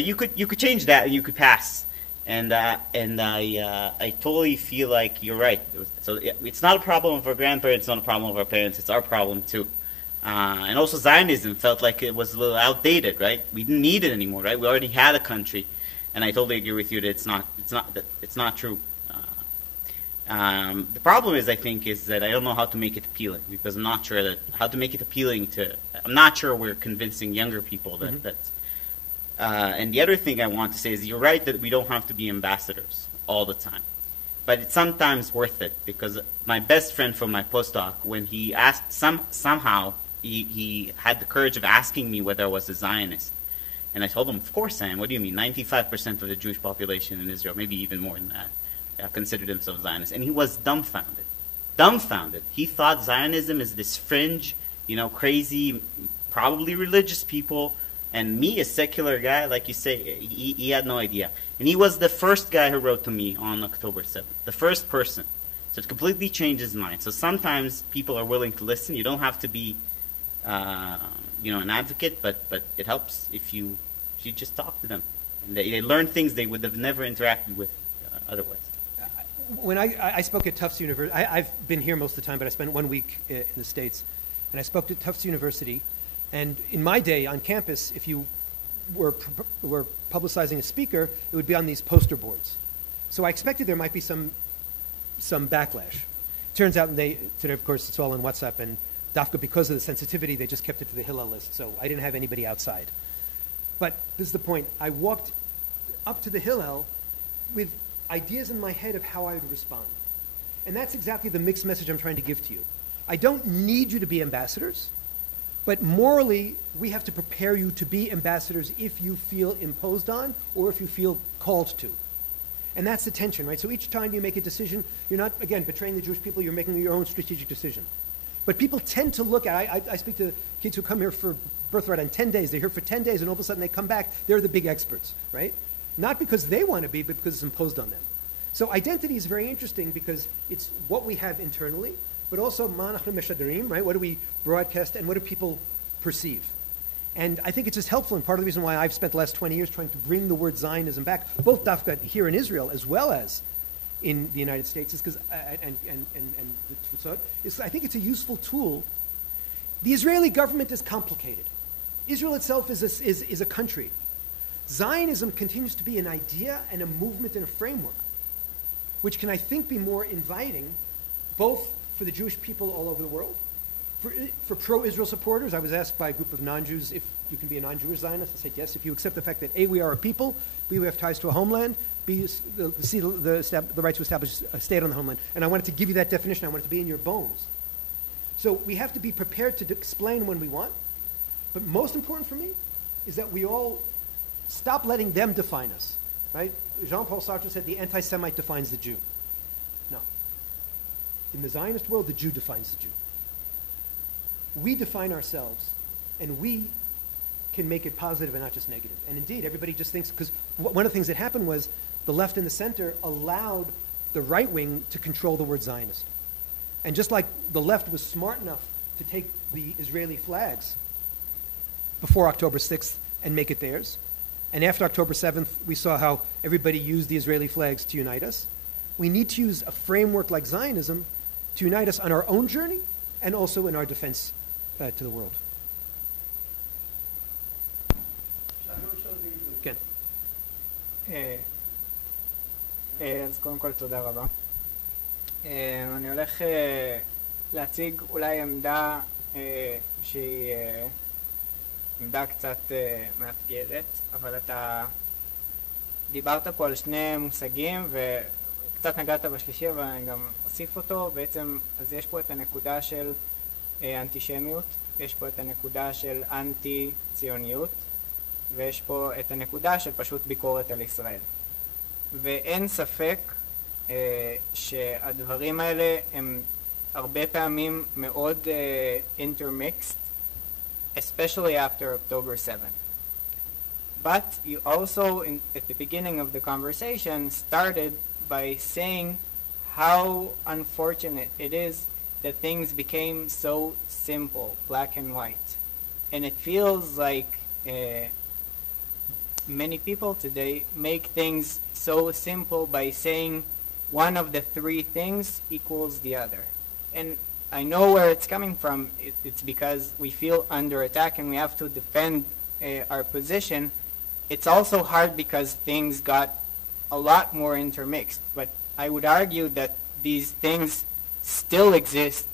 you could change that and you could pass. And I totally feel like you're right. So it's not a problem of our grandparents, it's not a problem of our parents, it's our problem too. And also Zionism felt like it was a little outdated, right? We didn't need it anymore, right? We already had a country, and I totally agree with you that it's not true. The problem is, I think, is that I don't know how to make it appealing, because I'm not sure how to make it appealing to. I'm not sure we're convincing younger people that. And the other thing I want to say is, you're right that we don't have to be ambassadors all the time, but it's sometimes worth it, because my best friend from my postdoc, when he asked somehow he had the courage of asking me whether I was a Zionist, and I told him, of course I am. What do you mean? 95% of the Jewish population in Israel, maybe even more than that, considered themselves Zionists. And he was dumbfounded. Dumbfounded. He thought Zionism is this fringe, you know, crazy, probably religious people. And me, a secular guy, like you say, he had no idea. And he was the first guy who wrote to me on October 7th. The first person. So it completely changed his mind. So sometimes people are willing to listen. You don't have to be, you know, an advocate, but it helps if you just talk to them. And they learn things they would have never interacted with otherwise. When I spoke at Tufts University, I've been here most of the time, but I spent 1 week in the States, and I spoke at Tufts University, and in my day on campus, if you were publicizing a speaker, it would be on these poster boards. So I expected there might be some backlash. Turns out today, of course, it's all on WhatsApp, and Dafka, because of the sensitivity, they just kept it to the Hillel list, so I didn't have anybody outside. But this is the point. I walked up to the Hillel with ideas in my head of how I would respond. And that's exactly the mixed message I'm trying to give to you. I don't need you to be ambassadors, but morally, we have to prepare you to be ambassadors if you feel imposed on or if you feel called to. And that's the tension, right? So each time you make a decision, you're not, again, betraying the Jewish people, you're making your own strategic decision. But people tend to look at, I speak to kids who come here for birthright on 10 days. They're here for 10 days, and all of a sudden they come back, they're the big experts, right? Not because they want to be, but because it's imposed on them. So identity is very interesting because it's what we have internally, but also ma'anachnu meshadarim, right? What do we broadcast and what do people perceive? And I think it's just helpful, and part of the reason why I've spent the last 20 years trying to bring the word Zionism back, both Dafka here in Israel as well as in the United States, is because and the Tfutzot, is I think it's a useful tool. The Israeli government is complicated. Israel itself is a country. Zionism continues to be an idea and a movement and a framework, which can, I think, be more inviting, both for the Jewish people all over the world, for pro-Israel supporters. I was asked by a group of non-Jews if you can be a non-Jewish Zionist. I said yes, if you accept the fact that A, we are a people, B, we have ties to a homeland, B, the right to establish a state on the homeland. And I wanted to give you that definition. I wanted it to be in your bones. So we have to be prepared to explain when we want. But most important for me is that we all stop letting them define us, right? Jean-Paul Sartre said the anti-Semite defines the Jew. No. In the Zionist world, the Jew defines the Jew. We define ourselves, and we can make it positive and not just negative. And indeed, everybody just thinks, because one of the things that happened was the left and the center allowed the right wing to control the word Zionist. And just like the left was smart enough to take the Israeli flags before October 6th and make it theirs, and after October 7th, we saw how everybody used the Israeli flags to unite us. We need to use a framework like Zionism to unite us on our own journey and also in our defense to the world. כן. אז קודם כל תודה רבה. אני הולך להציג אולי עמדה שהיא עמדה קצת מאתגרת, אבל אתה דיברת פה על שני מושגים קצת נגעת בשלישי, אבל אני גם אוסיף אותו. בעצם, אז יש פה את הנקודה של אנטישמיות, יש פה את הנקודה של אנטי-ציוניות, ויש פה את הנקודה של פשוט ביקורת על ישראל. ואין ספק שהדברים האלה הם הרבה פעמים מאוד intermixed, especially after October 7. But you also, at the beginning of the conversation, started by saying how unfortunate it is that things became so simple, black and white. And it feels like many people today make things so simple by saying one of the three things equals the other. And I know where it's coming from. It's because we feel under attack and we have to defend our position. It's also hard because things got a lot more intermixed. But I would argue that these things still exist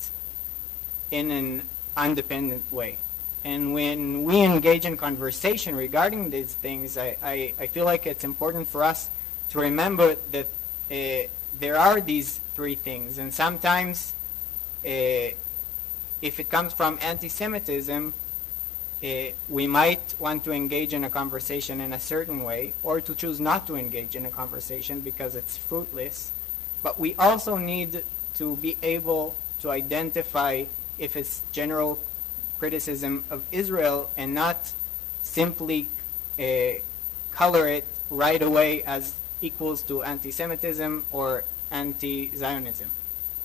in an independent way. And when we engage in conversation regarding these things, I feel like it's important for us to remember that there are these three things. And sometimes, if it comes from anti-Semitism, we might want to engage in a conversation in a certain way, or to choose not to engage in a conversation because it's fruitless. But we also need to be able to identify if it's general criticism of Israel and not simply color it right away as equals to anti-Semitism or anti-Zionism.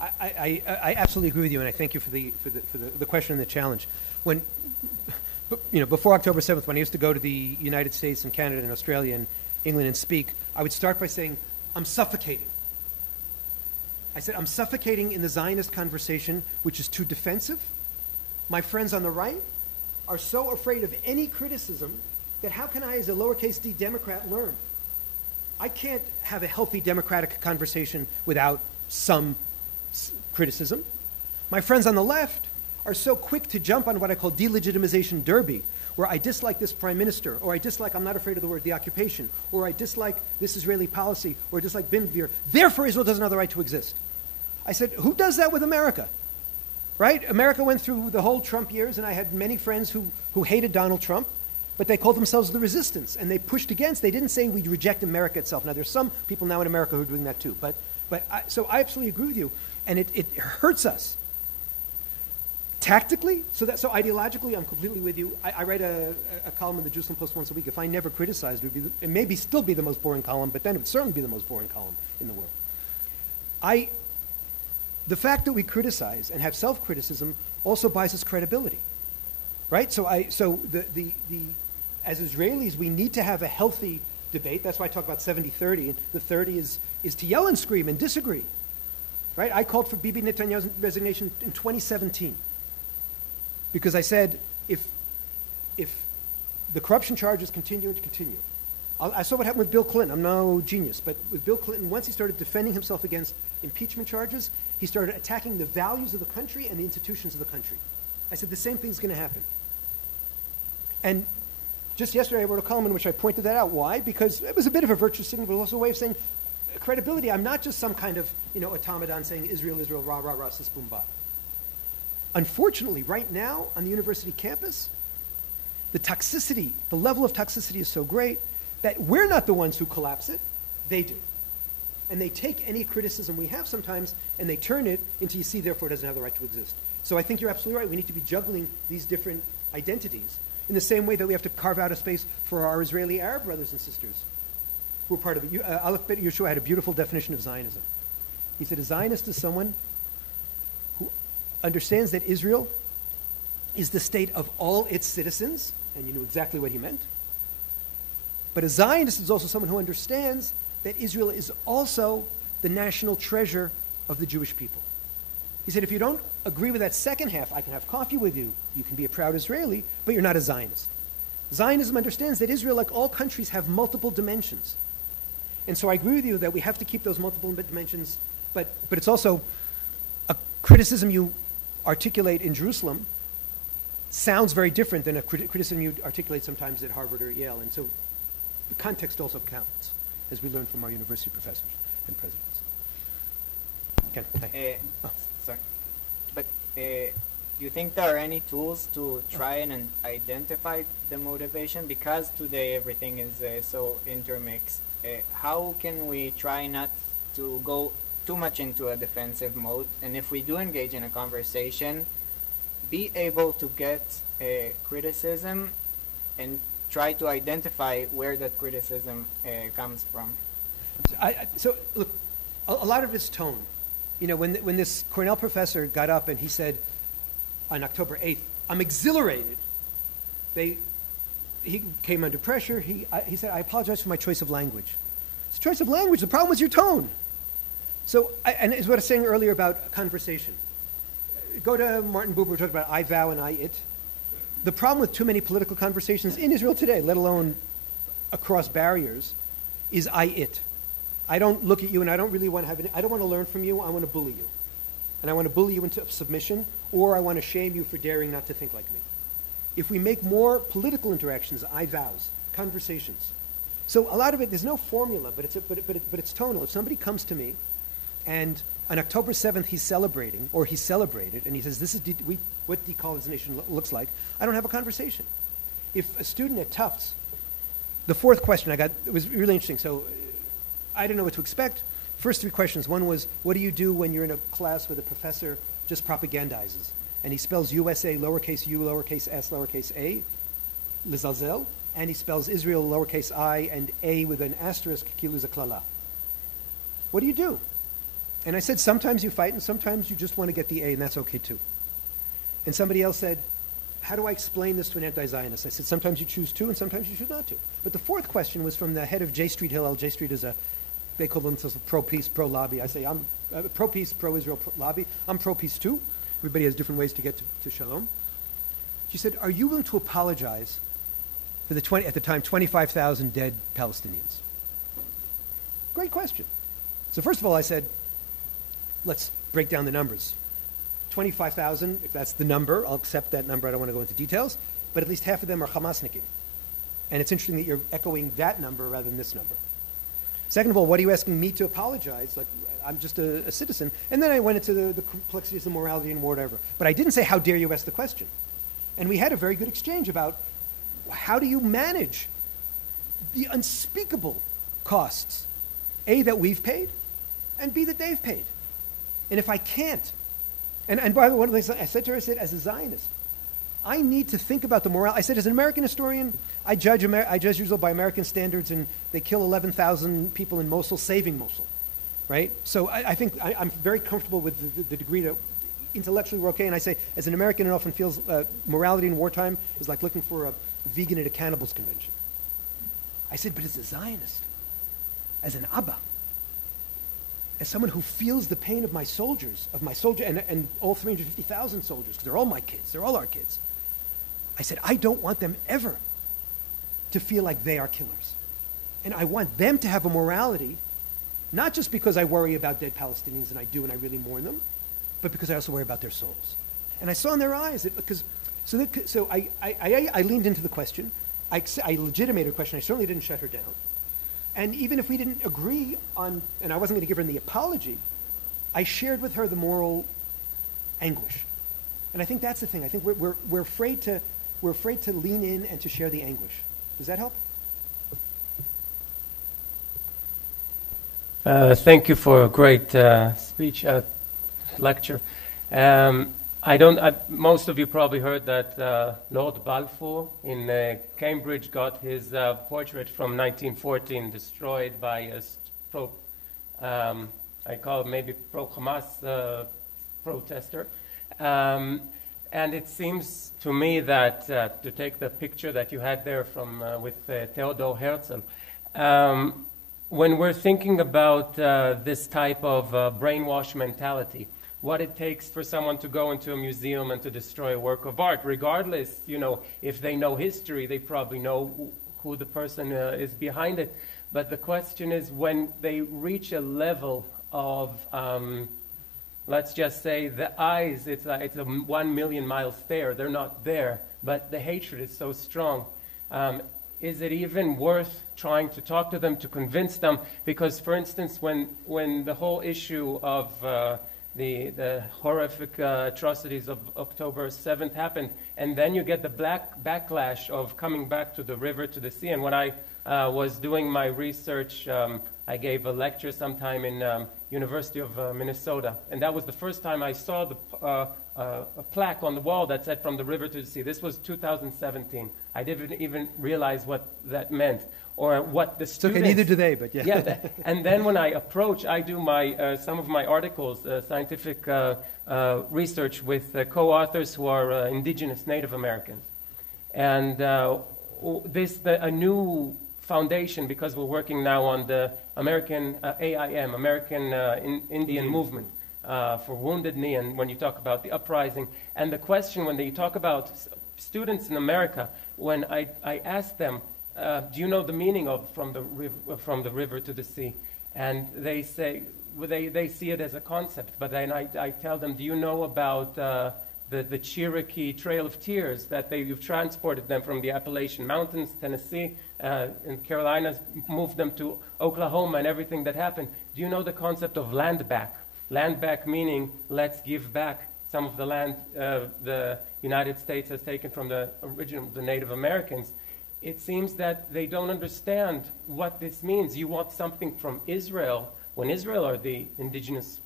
I absolutely agree with you, and I thank you for the question and the challenge. When, before October 7th, when I used to go to the United States and Canada and Australia and England and speak, I would start by saying, I'm suffocating. I said, I'm suffocating in the Zionist conversation, which is too defensive. My friends on the right are so afraid of any criticism that how can I, as a lowercase d Democrat, learn? I can't have a healthy democratic conversation without some criticism. My friends on the left are so quick to jump on what I call delegitimization derby, where I dislike this prime minister, or I dislike, I'm not afraid of the word, the occupation, or I dislike this Israeli policy, or I dislike Ben Gvir. Therefore, Israel doesn't have the right to exist. I said, who does that with America? Right? America went through the whole Trump years, and I had many friends who hated Donald Trump, but they called themselves the resistance, and they pushed against. They didn't say we'd reject America itself. Now, there's some people now in America who are doing that too, so I absolutely agree with you, and it hurts us. Tactically, so ideologically, I'm completely with you. I write a column in the Jerusalem Post once a week. If I never criticized, it may still be the most boring column, but then it would certainly be the most boring column in the world. The fact that we criticize and have self-criticism also buys us credibility, right? So as Israelis, we need to have a healthy debate. That's why I talk about 70-30. And the 30 is to yell and scream and disagree, right? I called for Bibi Netanyahu's resignation in 2017 because I said if the corruption charges continue, I saw what happened with Bill Clinton. I'm no genius, but with Bill Clinton, once he started defending himself against impeachment charges, he started attacking the values of the country and the institutions of the country. I said the same thing's going to happen. And just yesterday I wrote a column in which I pointed that out. Why? Because it was a bit of a virtue signal, but also a way of saying credibility. I'm not just some kind of automaton saying Israel, Israel, rah, rah, rah, sis, boom, bah. Unfortunately, right now on the university campus, the toxicity, the level of toxicity is so great that we're not the ones who collapse it, they do. And they take any criticism we have sometimes and they turn it into, you see, therefore it doesn't have the right to exist. So I think you're absolutely right. We need to be juggling these different identities in the same way that we have to carve out a space for our Israeli Arab brothers and sisters who are part of it. Aleph Bet Yeshua had a beautiful definition of Zionism. He said a Zionist is someone who understands that Israel is the state of all its citizens, and you knew exactly what he meant. But a Zionist is also someone who understands that Israel is also the national treasure of the Jewish people. He said, if you don't agree with that second half, I can have coffee with you, you can be a proud Israeli, but you're not a Zionist. Zionism understands that Israel, like all countries, have multiple dimensions. And so I agree with you that we have to keep those multiple dimensions, but it's also a criticism you articulate in Jerusalem sounds very different than a criticism you articulate sometimes at Harvard or Yale. And so the context also counts, as we learn from our university professors and presidents. Ken, hi. Sorry. But do you think there are any tools to try and identify the motivation? Because today everything is so intermixed. How can we try not to go too much into a defensive mode? And if we do engage in a conversation, be able to get criticism and try to identify where that criticism comes from. So look, a lot of it's tone. You know, when this Cornell professor got up and he said on October 8th, I'm exhilarated. He came under pressure. He said, I apologize for my choice of language. It's choice of language. The problem was your tone. So, and it's what I was saying earlier about conversation. Go to Martin Buber, who talked about I thou and I it. The problem with too many political conversations in Israel today, let alone across barriers, is I it. I don't look at you and I don't really want to have I don't want to learn from you, I want to bully you. And I want to bully you into submission, or I want to shame you for daring not to think like me. If we make more political interactions, I vows, conversations. So a lot of it, there's no formula, but it's tonal. If somebody comes to me and on October 7th he's celebrating, or he's celebrated, and he says, this is what decolonization looks like, I don't have a conversation. If a student at Tufts, the fourth question I got, it was really interesting. So I didn't know what to expect. First three questions. One was, what do you do when you're in a class where the professor just propagandizes? And he spells USA, lowercase u, lowercase s, lowercase a, lizalzel, and he spells Israel, lowercase I, and a with an asterisk, kilu zaklala. What do you do? And I said, sometimes you fight, and sometimes you just want to get the A, and that's okay too. And somebody else said, how do I explain this to an anti-Zionist? I said, sometimes you choose to, and sometimes you choose not to. But the fourth question was from the head of J Street Hillel. J Street is they call themselves pro-peace, pro-lobby. I say, I'm pro-peace, pro-Israel lobby. I'm pro-peace too. Everybody has different ways to get to shalom. She said, are you willing to apologize for the at the time, 25,000 dead Palestinians? Great question. So first of all, I said, let's break down the numbers. 25,000, if that's the number, I'll accept that number. I don't want to go into details. But at least half of them are Hamasnikim. And it's interesting that you're echoing that number rather than this number. Second of all, what are you asking me to apologize? Like, I'm just a citizen. And then I went into the complexities of morality and whatever. But I didn't say, how dare you ask the question? And we had a very good exchange about how do you manage the unspeakable costs, A, that we've paid, and B, that they've paid. And if I can't, and by the way, one of the things I said to her, I said, as a Zionist, I need to think about the morale. I said, as an American historian, I judge Israel by American standards, and they kill 11,000 people in Mosul, saving Mosul, right? So I think I'm very comfortable with the degree that intellectually we're okay. And I say, as an American, it often feels morality in wartime is like looking for a vegan at a cannibals convention. I said, but as a Zionist, as an Abba, as someone who feels the pain of my soldiers, and all 350,000 soldiers, because they're all my kids, they're all our kids. I said, I don't want them ever to feel like they are killers. And I want them to have a morality, not just because I worry about dead Palestinians, and I do, and I really mourn them, but because I also worry about their souls. And I saw in their eyes, so I leaned into the question, I legitimated the question, I certainly didn't shut her down. And even if we didn't agree on, and I wasn't going to give her the apology, I shared with her the moral anguish. And I think that's the thing. I think we're afraid to lean in and to share the anguish. Does that help? Thank you for a great speech, lecture. Most of you probably heard that Lord Balfour in Cambridge got his portrait from 1914 destroyed by a I call it maybe pro-Hamas protester. And it seems to me that, to take the picture that you had there from with Theodor Herzl, when we're thinking about this type of brainwash mentality, what it takes for someone to go into a museum and to destroy a work of art, regardless, if they know history, they probably know who the person is behind it. But the question is, when they reach a level of, let's just say, the eyes, it's a 1 million mile stare, they're not there, but the hatred is so strong. is it even worth trying to talk to them, to convince them? Because, for instance, when the whole issue of the horrific atrocities of October 7th happened, and then you get the backlash of coming back to the river, to the sea. And when I was doing my research, I gave a lecture sometime in University of Minnesota, and that was the first time I saw a plaque on the wall that said "From the river to the sea." This was 2017. I didn't even realize what that meant, or what the students... Okay, neither do they, but yeah. Yeah, and then when I approach, I do my some of my articles, scientific research with co-authors who are indigenous Native Americans. And a new foundation, because we're working now on the American AIM, American Indian Movement, for Wounded Knee, and when you talk about the uprising. And the question, when you talk about students in America, when I ask them, do you know the meaning of from the river to the sea? And they say, well, they see it as a concept, but then I tell them, do you know about the Cherokee Trail of Tears, that you've transported them from the Appalachian Mountains, Tennessee, and Carolinas, moved them to Oklahoma and everything that happened? Do you know the concept of land back? Land back meaning let's give back some of the land the United States has taken from the Native Americans. It seems that they don't understand what this means. You want something from Israel, when Israel are the indigenous,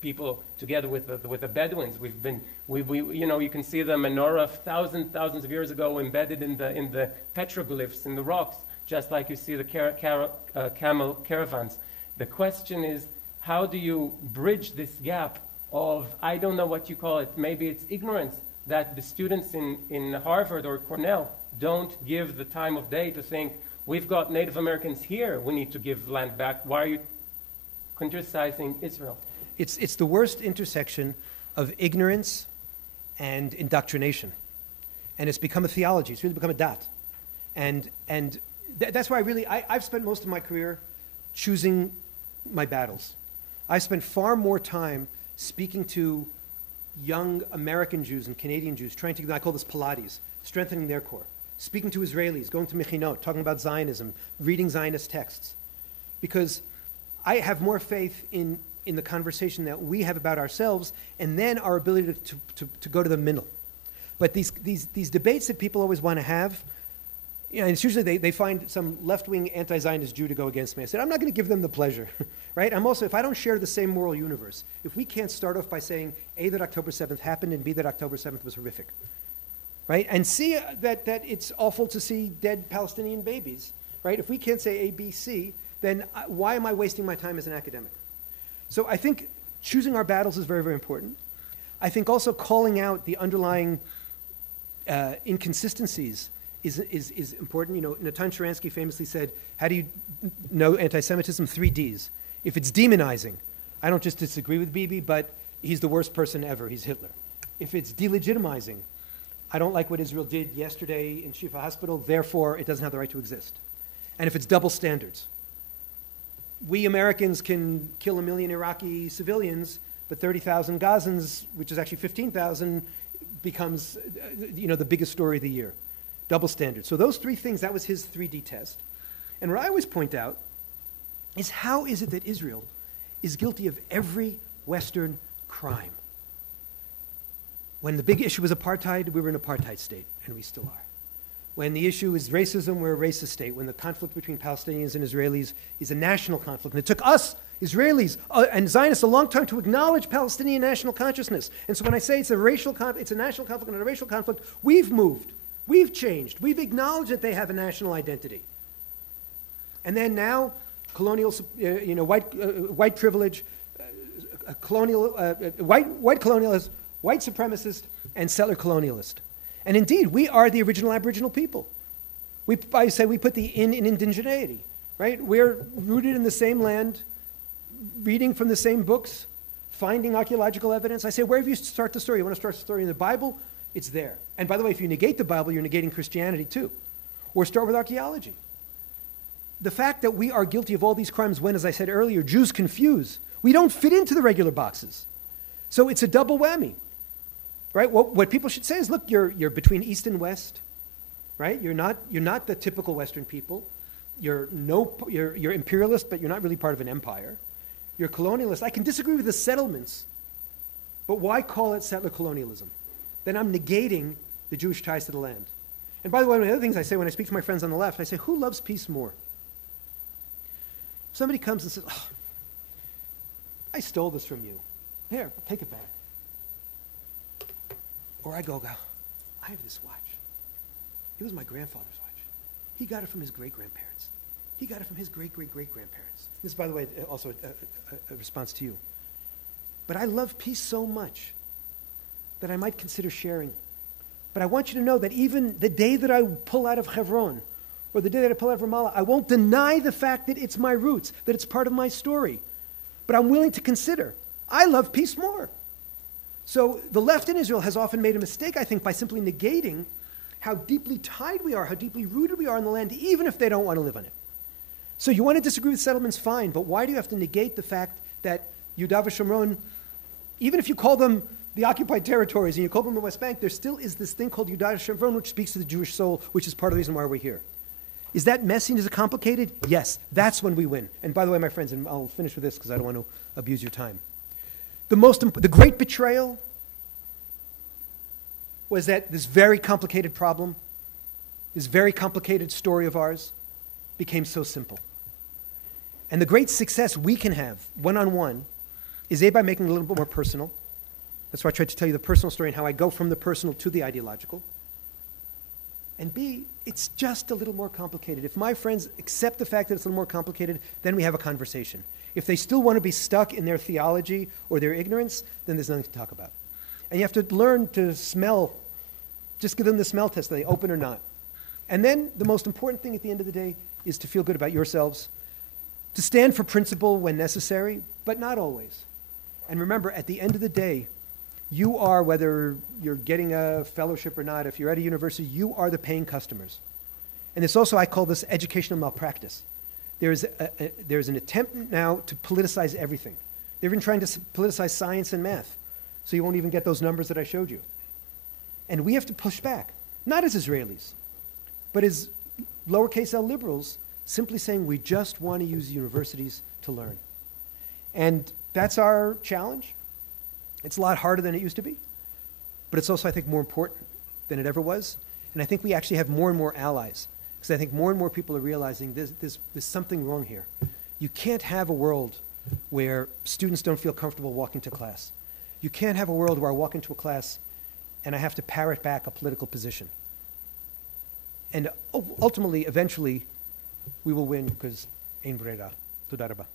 people together with the Bedouins. You can see the menorah thousands of years ago embedded in the petroglyphs in the rocks, just like you see the camel caravans. The question is, how do you bridge this gap of, I don't know what you call it, maybe it's ignorance, that the students in Harvard or Cornell don't give the time of day to think, we've got Native Americans here, we need to give land back. Why are you criticizing Israel? It's the worst intersection of ignorance and indoctrination. And it's become a theology. It's really become a dat. And that's why I've spent most of my career choosing my battles. I spent far more time speaking to young American Jews and Canadian Jews, I call this Pilates, strengthening their core. Speaking to Israelis, going to Mechinot, talking about Zionism, reading Zionist texts. Because I have more faith in the conversation that we have about ourselves, and then our ability to go to the middle. But these debates that people always want to have, and it's usually they find some left-wing anti-Zionist Jew to go against me. I said, I'm not going to give them the pleasure, right? I'm also, if I don't share the same moral universe, if we can't start off by saying, A, that October 7th happened, and B, that October 7th was horrific, right? And C, that it's awful to see dead Palestinian babies, right? If we can't say A, B, C, then why am I wasting my time as an academic? So I think choosing our battles is very, very important. I think also calling out the underlying inconsistencies is important. Natan Sharansky famously said, how do you know anti-Semitism? 3 Ds. If it's demonizing, I don't just disagree with Bibi, but he's the worst person ever. He's Hitler. If it's delegitimizing, I don't like what Israel did yesterday in Shifa Hospital, therefore it doesn't have the right to exist. And if it's double standards, we Americans can kill 1 million Iraqi civilians, but 30,000 Gazans, which is actually 15,000, becomes the biggest story of the year. Double standards. So those 3 things, that was his 3D test. And what I always point out is, how is it that Israel is guilty of every Western crime? When the big issue was apartheid, we were an apartheid state, and we still are. When the issue is racism, we're a racist state. When the conflict between Palestinians and Israelis is a national conflict. And it took us, Israelis and Zionists, a long time to acknowledge Palestinian national consciousness. And so when I say it's a national conflict and a racial conflict, we've moved. We've changed. We've acknowledged that they have a national identity. And then now, colonial, white privilege, white colonialist, white supremacist, and settler colonialist. And indeed, we are the original Aboriginal people. I say we put the in indigeneity, right? We're rooted in the same land, reading from the same books, finding archaeological evidence. I say, wherever you start the story, you want to start the story in the Bible, it's there. And by the way, if you negate the Bible, you're negating Christianity too. Or start with archaeology. The fact that we are guilty of all these crimes when, as I said earlier, Jews confuse. We don't fit into the regular boxes. So it's a double whammy. Right? What people should say is, look, you're between East and West. right? You're not the typical Western people. You're imperialist, but you're not really part of an empire. You're colonialist. I can disagree with the settlements, but why call it settler colonialism? Then I'm negating the Jewish ties to the land. And by the way, one of the other things I say when I speak to my friends on the left, I say, who loves peace more? Somebody comes and says, oh, I stole this from you. Here, take it back. Or I go, I have this watch. It was my grandfather's watch. He got it from his great-grandparents. He got it from his great-great-great-grandparents. This is, by the way, also a response to you. But I love peace so much that I might consider sharing. But I want you to know that even the day that I pull out of Hebron, or the day that I pull out of Ramallah, I won't deny the fact that it's my roots, that it's part of my story. But I'm willing to consider, I love peace more. So the left in Israel has often made a mistake, I think, by simply negating how deeply tied we are, how deeply rooted we are in the land, even if they don't want to live on it. So you want to disagree with settlements, fine, but why do you have to negate the fact that Yehuda v'Shomron, even if you call them the occupied territories and you call them the West Bank, there still is this thing called Yehuda v'Shomron, which speaks to the Jewish soul, which is part of the reason why we're here. Is that messy and is it complicated? Yes, that's when we win. And by the way, my friends, and I'll finish with this because I don't want to abuse your time. The great betrayal was that this very complicated problem, this very complicated story of ours, became so simple. And the great success we can have, one-on-one, is A, by making it a little bit more personal. That's why I tried to tell you the personal story and how I go from the personal to the ideological. And B, it's just a little more complicated. If my friends accept the fact that it's a little more complicated, then we have a conversation. If they still want to be stuck in their theology or their ignorance, then there's nothing to talk about. And you have to learn to smell. Just give them the smell test, are they open or not? And then the most important thing at the end of the day is to feel good about yourselves, to stand for principle when necessary, but not always. And remember, at the end of the day, you are, whether you're getting a fellowship or not, if you're at a university, you are the paying customers. And it's also, I call this educational malpractice. There's an attempt now to politicize everything. They're even trying to politicize science and math, so you won't even get those numbers that I showed you. And we have to push back, not as Israelis, but as lowercase l liberals, simply saying we just want to use universities to learn. And that's our challenge. It's a lot harder than it used to be, but it's also, I think, more important than it ever was. And I think we actually have more and more allies, because I think more and more people are realizing there's something wrong here. You can't have a world where students don't feel comfortable walking to class. You can't have a world where I walk into a class and I have to parrot back a political position. And ultimately, eventually, we will win because ein brera. Toda rabba.